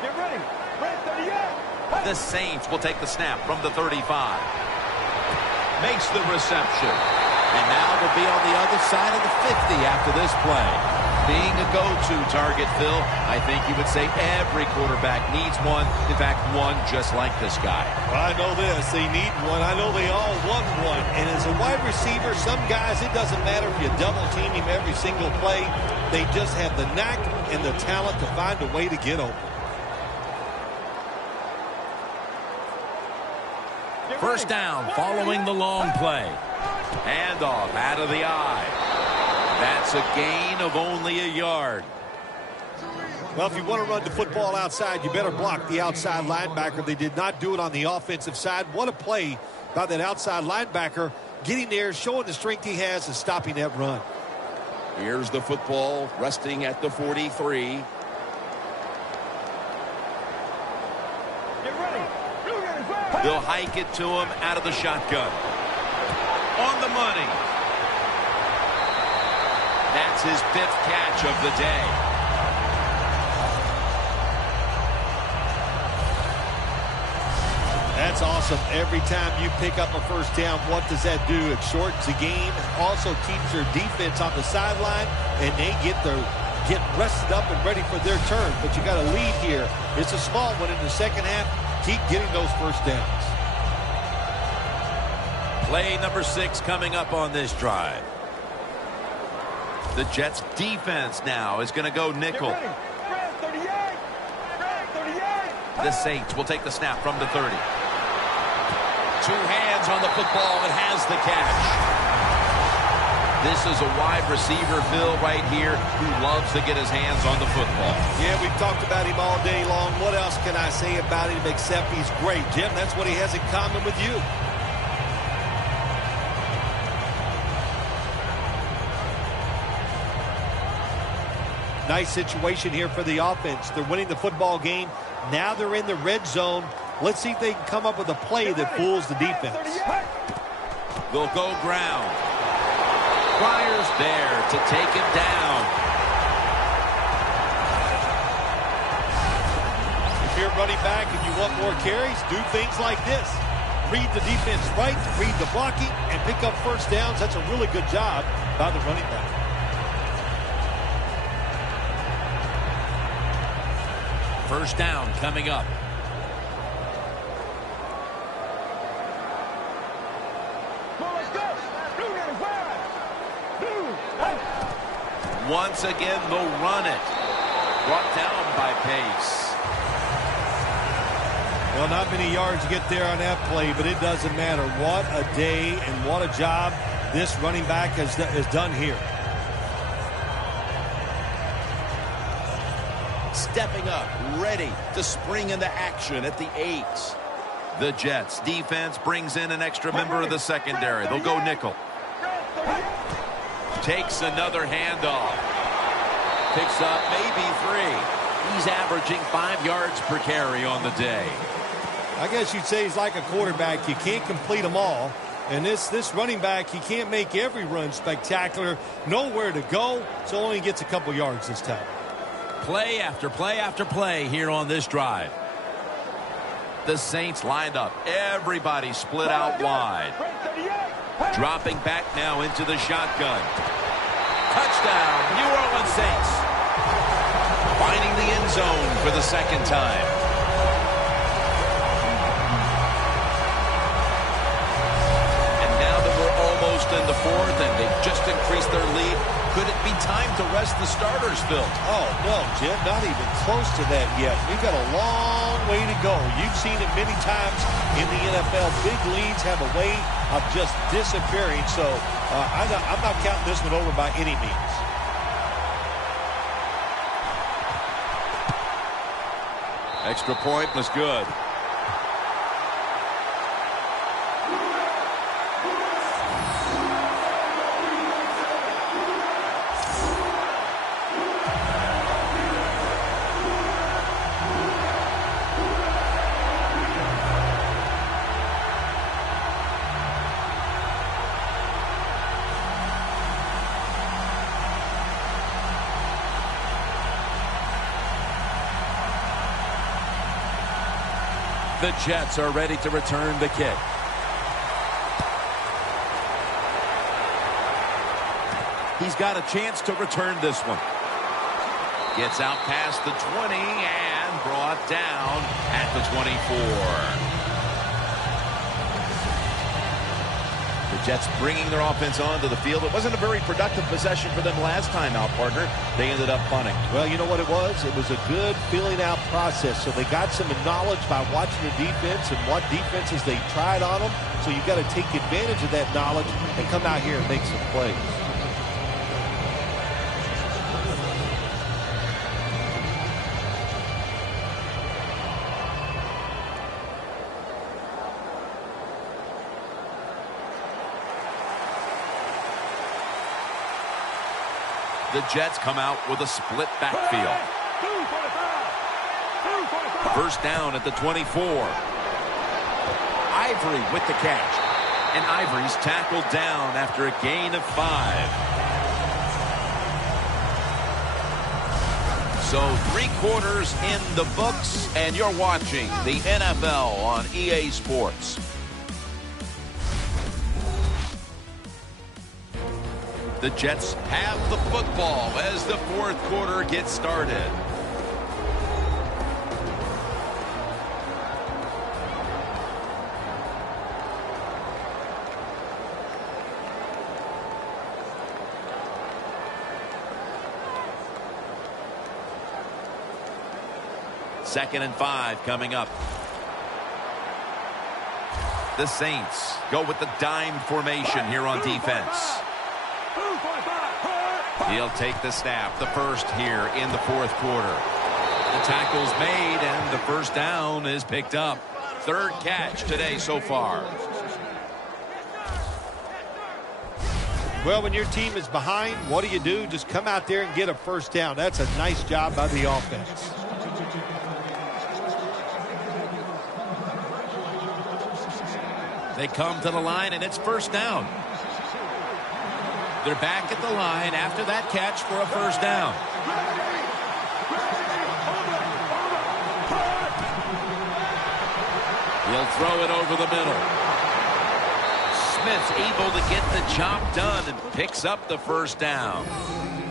Get ready. Red 38. The Saints will take the snap from the 35. Makes the reception. And now they'll be on the other side of the 50 after this play. Being a go-to target, Phil, I think you would say every quarterback needs one. In fact, one just like this guy. Well, I know this. They need one. I know they all want one. And as a wide receiver, some guys, it doesn't matter if you double team him every single play. They just have the knack and the talent to find a way to get open. First down following the long play. Handoff out of the eye. That's a gain of only a yard. Well, if you want to run the football outside, you better block the outside linebacker. They did not do it on the offensive side. What a play by that outside linebacker, getting there, showing the strength he has, and stopping that run. Here's the football resting at the 43. Get ready. They'll hike it to him out of the shotgun. On the money. That's his 5th catch of the day. That's awesome. Every time you pick up a first down, what does that do? It shortens the game, also keeps your defense on the sideline, and they get rested up and ready for their turn. But you got a lead here. It's a small one in the second half. Keep getting those first downs. Play number 6 coming up on this drive. The Jets defense now is going to go nickel. Red 38. Red 38. The Saints will take the snap from the 30. 2 hands on the football and has the catch. This is a wide receiver, Phil, right here, who loves to get his hands on the football. Yeah, we've talked about him all day long. What else can I say about him except he's great? Jim, that's what he has in common with you. Nice situation here for the offense. They're winning the football game. Now they're in the red zone. Let's see if they can come up with a play that fools the defense. They'll go ground. Flyers there to take him down. If you're running back and you want more carries, do things like this. Read the defense right, read the blocking, and pick up first downs. That's a really good job by the running back. First down coming up. Once again, they'll run it. Brought down by Pace. Well, not many yards to get there on that play, but it doesn't matter. What a day and what a job this running back has done here. Stepping up, ready to spring into action at the 8. The Jets defense brings in an extra member of the secondary. They'll go nickel. Takes another handoff. Picks up maybe 3. He's averaging 5 yards per carry on the day. I guess you'd say he's like a quarterback. You can't complete them all. And this running back, he can't make every run spectacular. Nowhere to go, so only gets a couple yards this time. Play after play after play here on this drive. The Saints lined up. Everybody split out wide. Dropping back now into the shotgun. Touchdown, New Orleans Saints. Finding the end zone for the second time. And now that we're almost in the 4th and they've just increased their lead, could it be time to rest the starters, Phil? Oh, no, Jim, not even close to that yet. We've got a long way to go. You've seen it many times in the NFL. Big leads have a way of just disappearing, so I'm not counting this one over by any means. Extra point was good. The Jets are ready to return the kick. He's got a chance to return this one. Gets out past the 20 and brought down at the 24. The Jets bringing their offense onto the field. It wasn't a very productive possession for them last time out, partner. They ended up punting. Well, you know what it was? It was a good filling out process. So they got some knowledge by watching the defense and what defenses they tried on them. So you've got to take advantage of that knowledge and come out here and make some plays. The Jets come out with a split backfield. First down at the 24. Ivory with the catch. And Ivory's tackled down after a gain of 5. So 3 quarters in the books, and you're watching the NFL on EA Sports. The Jets have the football as the 4th quarter gets started. Second and 5 coming up. The Saints go with the dime formation here on defense. He'll take the snap, the first here in the 4th quarter. The tackle's made, and the first down is picked up. 3rd catch today so far. Well, when your team is behind, what do? Just come out there and get a first down. That's a nice job by the offense. They come to the line, and it's first down. They're back at the line after that catch for a first down. He'll throw it over the middle. Smith's able to get the job done and picks up the first down.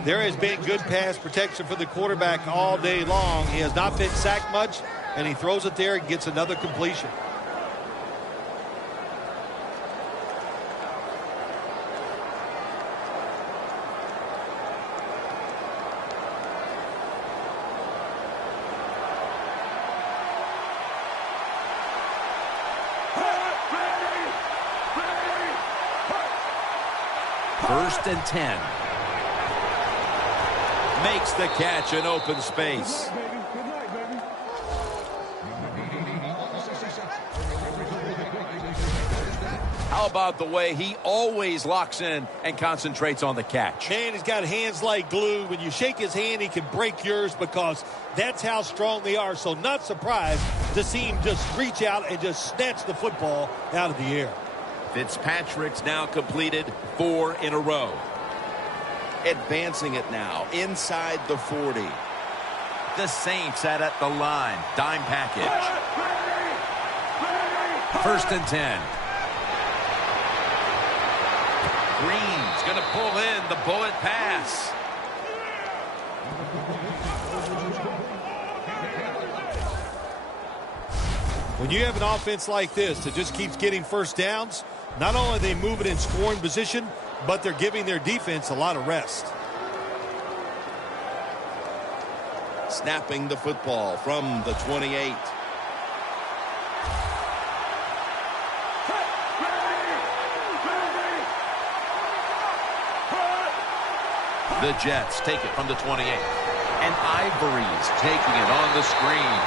There has been good pass protection for the quarterback all day long. He has not been sacked much, and he throws it there and gets another completion. First and 10. Makes the catch in open space. How about the way he always locks in and concentrates on the catch? Man, he's got hands like glue. When you shake his hand, he can break yours because that's how strong they are. So not surprised to see him just reach out and just snatch the football out of the air. Fitzpatrick's now completed 4 in a row. Advancing it now inside the 40. The Saints at the line. Dime package. First and 10. Green's going to pull in the bullet pass. When you have an offense like this that just keeps getting first downs, not only are they moving in scoring position, but they're giving their defense a lot of rest. Snapping the football from the 28. The Jets take it from the 28. And Ivory's taking it on the screen.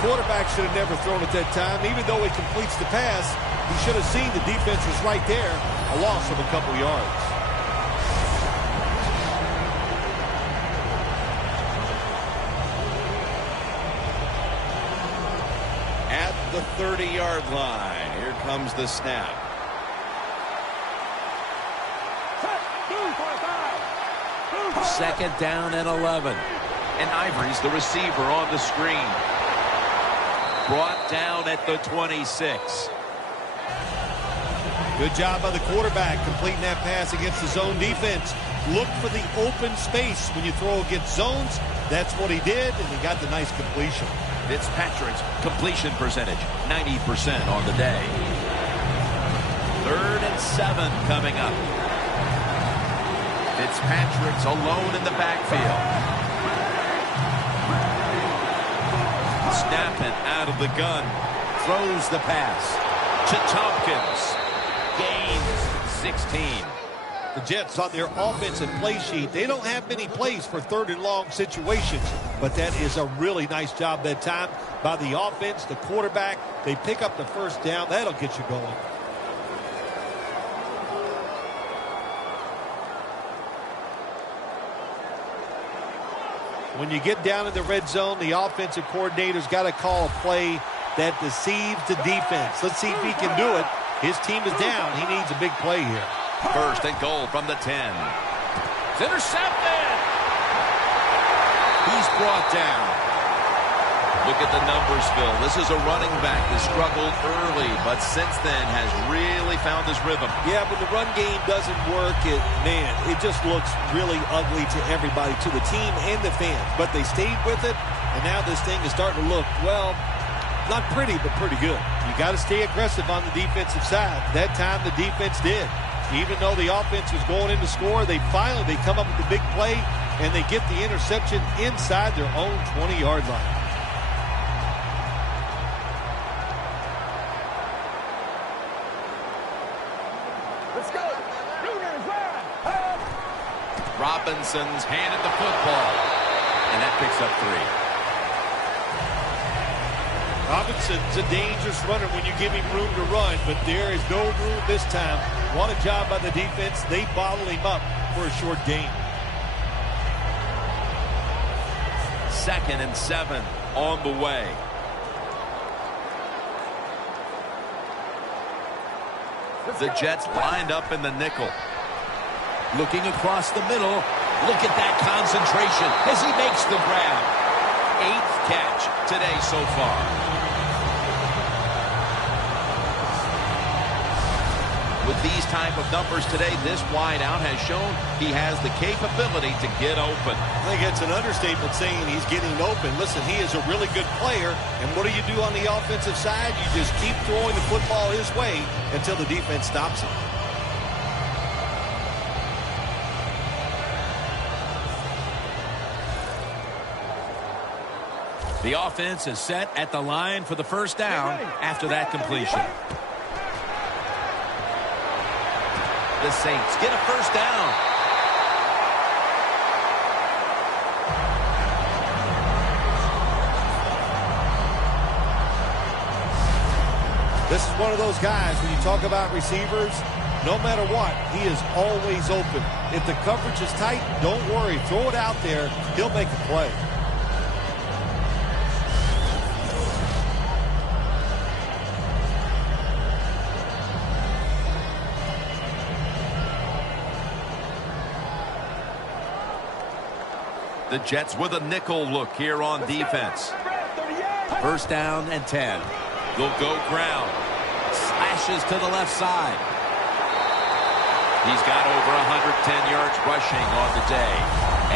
Quarterback should have never thrown at that time. Even though he completes the pass, he should have seen the defense was right there. A loss of a couple yards. At the 30-yard line, here comes the snap. Second down and 11. And Ivory's the receiver on the screen. Brought down at the 26. Good job by the quarterback completing that pass against the zone defense. Look for the open space when you throw against zones. That's what he did, and he got the nice completion. Fitzpatrick's completion percentage, 90% on the day. 3rd and 7 coming up. Fitzpatrick's alone in the backfield. Snapping out of the gun. Throws the pass to Tompkins. Gains 16. The Jets on their offensive play sheet, they don't have many plays for 3rd and long situations, but that is a really nice job that time by the offense, the quarterback. They pick up the first down. That'll get you going. When you get down in the red zone, the offensive coordinator's got to call a play that deceives the defense. Let's see if he can do it. His team is down. He needs a big play here. 1st and goal from the 10. It's intercepted. He's brought down. Look at the numbers, Phil. This is a running back that struggled early, but since then has really found his rhythm. Yeah, when the run game doesn't work, it just looks really ugly to everybody, to the team and the fans. But they stayed with it, and now this thing is starting to look, well, not pretty, but pretty good. You got to stay aggressive on the defensive side. That time the defense did. Even though the offense was going in to score, they come up with the big play, and they get the interception inside their own 20-yard line. Let's go. Robinson's handed the football, and that picks up 3. Robinson's a dangerous runner when you give him room to run, but there is no room this time. What a job by the defense. They bottle him up for a short gain. 2nd and 7 on the way. The Jets lined up in the nickel. Looking across the middle. Look at that concentration as he makes the grab. 8th catch today so far. With these type of numbers today, this wideout has shown he has the capability to get open. I think it's an understatement saying he's getting open. Listen, he is a really good player, and what do you do on the offensive side? You just keep throwing the football his way until the defense stops him. The offense is set at the line for the first down after that completion. The Saints get a first down. This is one of those guys, when you talk about receivers, no matter what, he is always open. If the coverage is tight, don't worry. Throw it out there. He'll make a play. The Jets with a nickel look here on defense. First down and 10. They'll go ground. Slashes to the left side. He's got over 110 yards rushing on the day.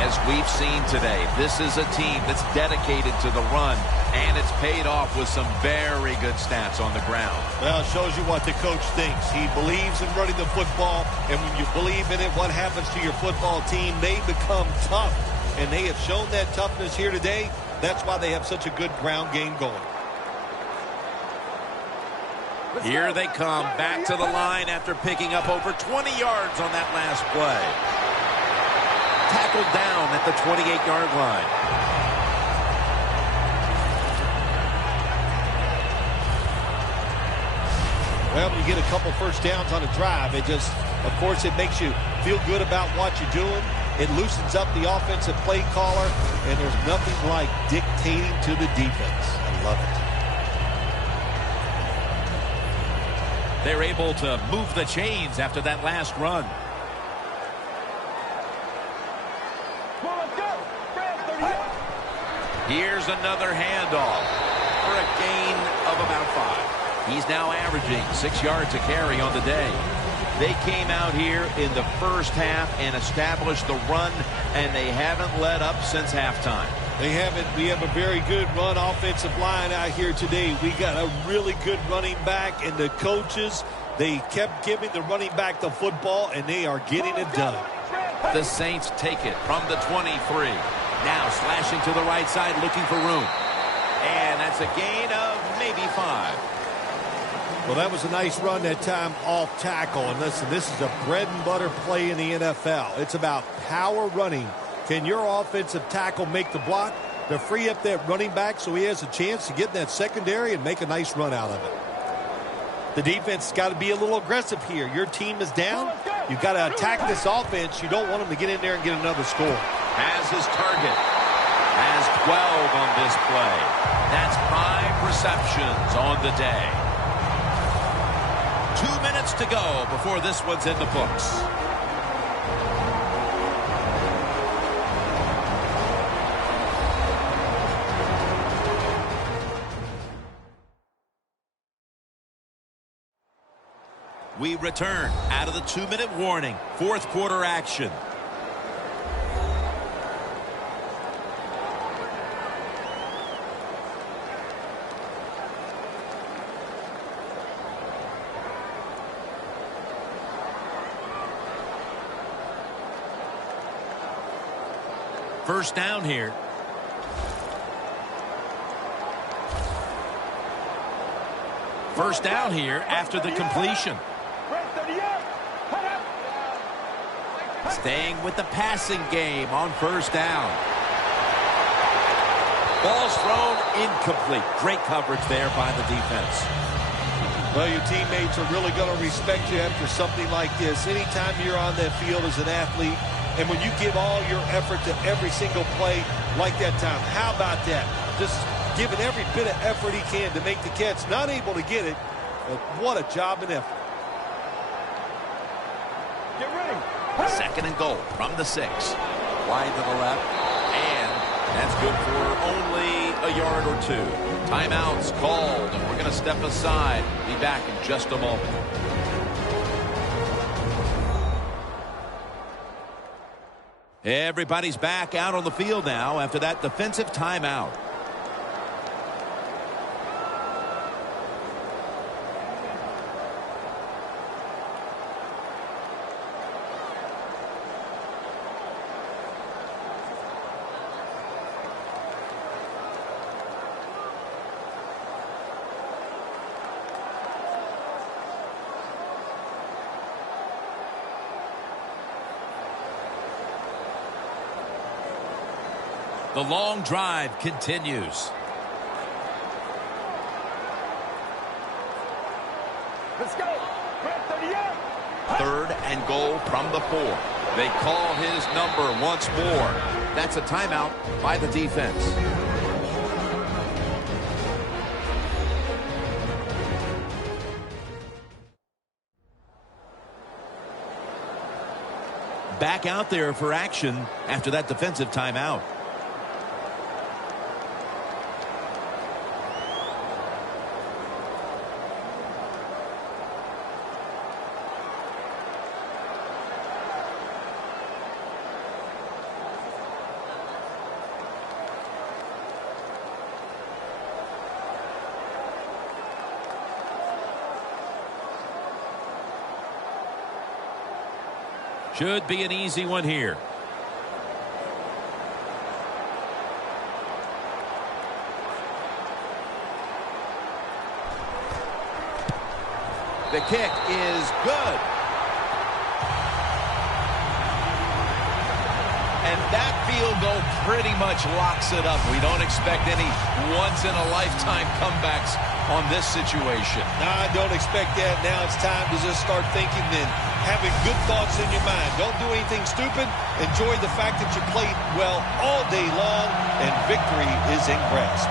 As we've seen today, this is a team that's dedicated to the run, and it's paid off with some very good stats on the ground. Well, it shows you what the coach thinks. He believes in running the football, and when you believe in it, what happens to your football team? They become tough, and they have shown that toughness here today. That's why they have such a good ground game going. Here they come back to the line after picking up over 20 yards on that last play. Tackled down at the 28-yard line. Well, when you get a couple first downs on a drive, it just, of course, it makes you feel good about what you're doing. It loosens up the offensive play caller, and there's nothing like dictating to the defense. I love it. They're able to move the chains after that last run. Here's another handoff for a gain of about 5. He's now averaging 6 yards a carry on the day. They came out here in the first half and established the run, and they haven't let up since halftime. They haven't. We have a very good run offensive line out here today. We got a really good running back, and the coaches, they kept giving the running back the football, and they are getting it done. The Saints take it from the 23. Now slashing to the right side, looking for room. And that's a gain of maybe 5. Well, that was a nice run that time off tackle. And listen, this is a bread and butter play in the NFL. It's about power running. Can your offensive tackle make the block to free up that running back so he has a chance to get in that secondary and make a nice run out of it? The defense has got to be a little aggressive here. Your team is down. You've got to attack this offense. You don't want them to get in there and get another score. Has his target. Has 12 on this play. That's 5 receptions on the day. 2 minutes to go before this one's in the books. We return out of the 2-minute warning. Fourth quarter action. First down here. First down here after the completion. Staying with the passing game on first down. Ball's thrown incomplete. Great coverage there by the defense. Well, your teammates are really going to respect you after something like this. Anytime you're on that field as an athlete, and when you give all your effort to every single play like that time, how about that? Just giving every bit of effort he can to make the catch. Not able to get it, but what a job and effort. Get ready. Second and goal from the 6. Wide to the left, and that's good for only a yard or 2. Timeout's called, and we're going to step aside. Be back in just a moment. Everybody's back out on the field now after that defensive timeout. The long drive continues. Let's go. Red 38. 3rd and goal from the 4. They call his number once more. That's a timeout by the defense. Back out there for action after that defensive timeout. Should be an easy one here. The kick is good. And that field goal pretty much locks it up. We don't expect any once-in-a-lifetime comebacks on this situation. No, I don't expect that. Now it's time to just start thinking and having good thoughts in your mind. Don't do anything stupid. Enjoy the fact that you played well all day long, and victory is in grasp.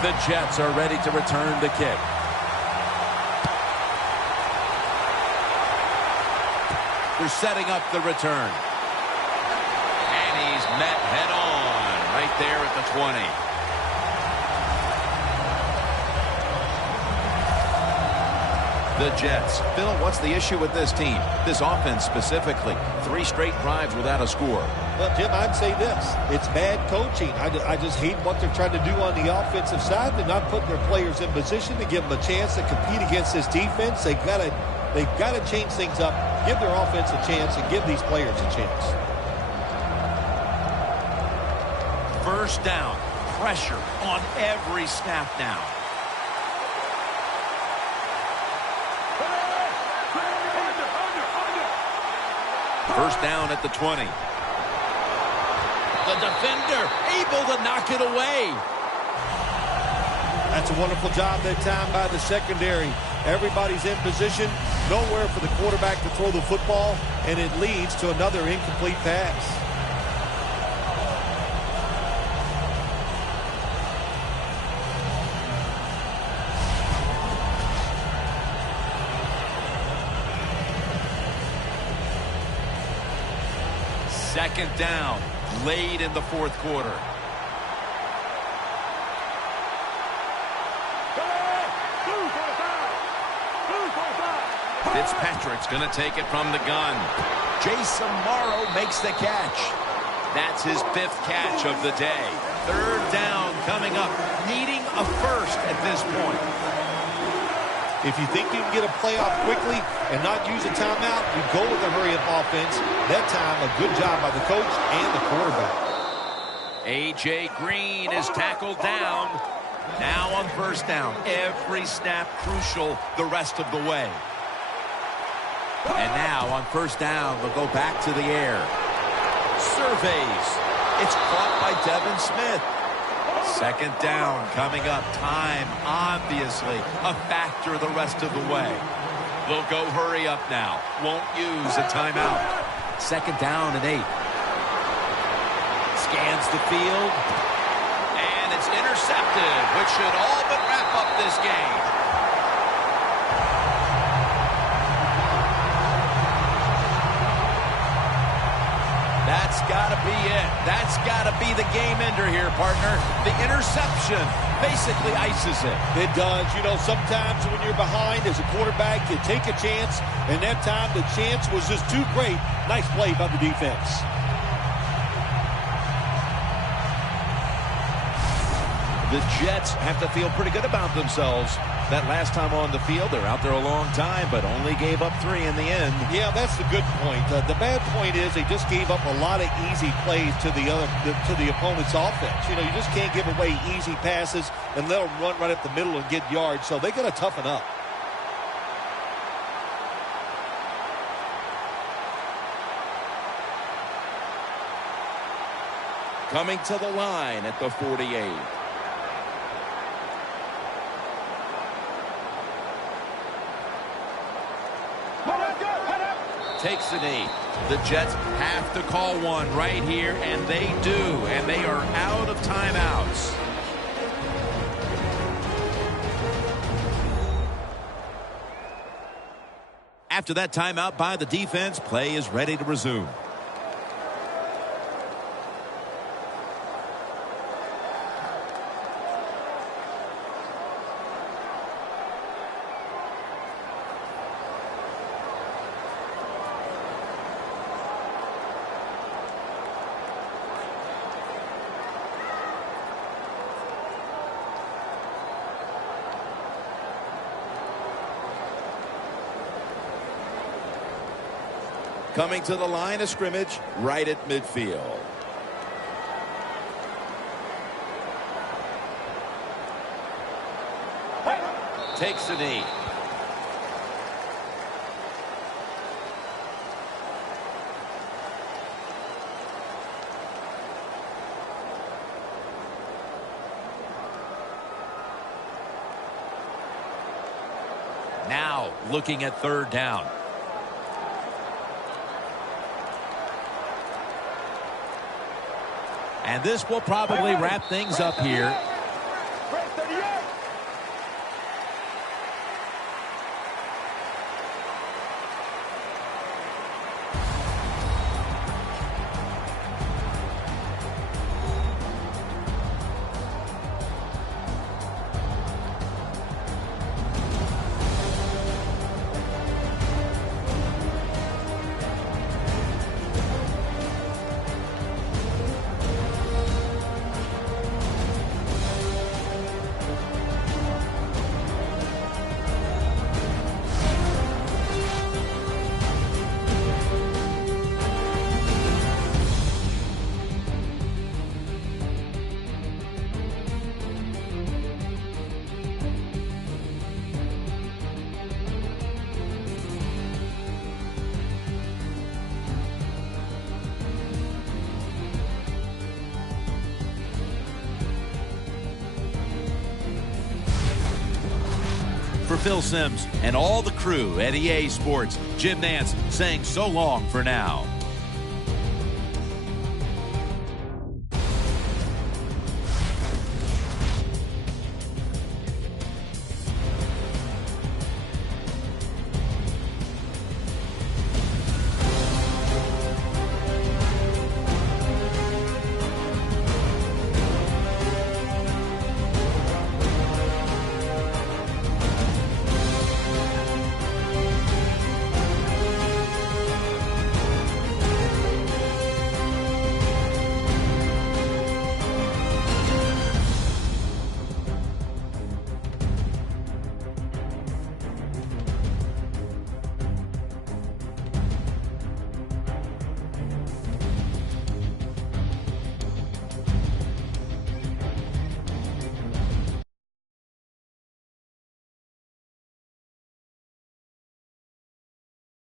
The Jets are ready to return the kick. They're setting up the return. And he's met head on right there at the 20. The Jets. Phil, what's the issue with this team? This offense specifically. 3 straight drives without a score. Well, Jim, I'd say this. It's bad coaching. I just hate what they're trying to do on the offensive side. They're not putting their players in position to give them a chance to compete against this defense. They've got to change things up, give their offense a chance, and give these players a chance. First down. Pressure on every snap now. First down at the 20. The defender able to knock it away. That's a wonderful job that time by the secondary. Everybody's in position. Nowhere for the quarterback to throw the football, and it leads to another incomplete pass. Second down, late in the 4th quarter. Fitzpatrick's going to take it from the gun. Jason Morrow makes the catch. That's his 5th catch of the day. 3rd down coming up, needing a first at this point. If you think you can get a playoff quickly and not use a timeout, you go with a hurry-up offense. That time, a good job by the coach and the quarterback. A.J. Green is tackled down. Now on first down. Every snap crucial the rest of the way. And now on first down, they'll go back to the air. Surveys. It's caught by Devin Smith. Second down coming up. Time, obviously, a factor the rest of the way. They'll go hurry up now. Won't use a timeout. Second down and 8. Scans the field. And it's intercepted, which should all but wrap up this game. That's got to be it. That's got to be the game ender here, partner. The interception basically ices it. It does. You know, sometimes when you're behind as a quarterback, you take a chance, and that time the chance was just too great. Nice play by the defense. The Jets have to feel pretty good about themselves. That last time on the field, they're out there a long time, but only gave up 3 in the end. Yeah, that's the good point. The bad point is they just gave up a lot of easy plays to the opponent's offense. You know, you just can't give away easy passes and let them run right up the middle and get yards. So they got to toughen up. Coming to the line at the 48. Takes the knee. The Jets have to call one right here, and they do. And they are out of timeouts. After that timeout by the defense, play is ready to resume. Coming to the line of scrimmage, right at midfield. Takes the knee. Now looking at 3rd down. And this will probably wrap things up here. For Phil Simms and all the crew at EA Sports, Jim Nantz saying so long for now.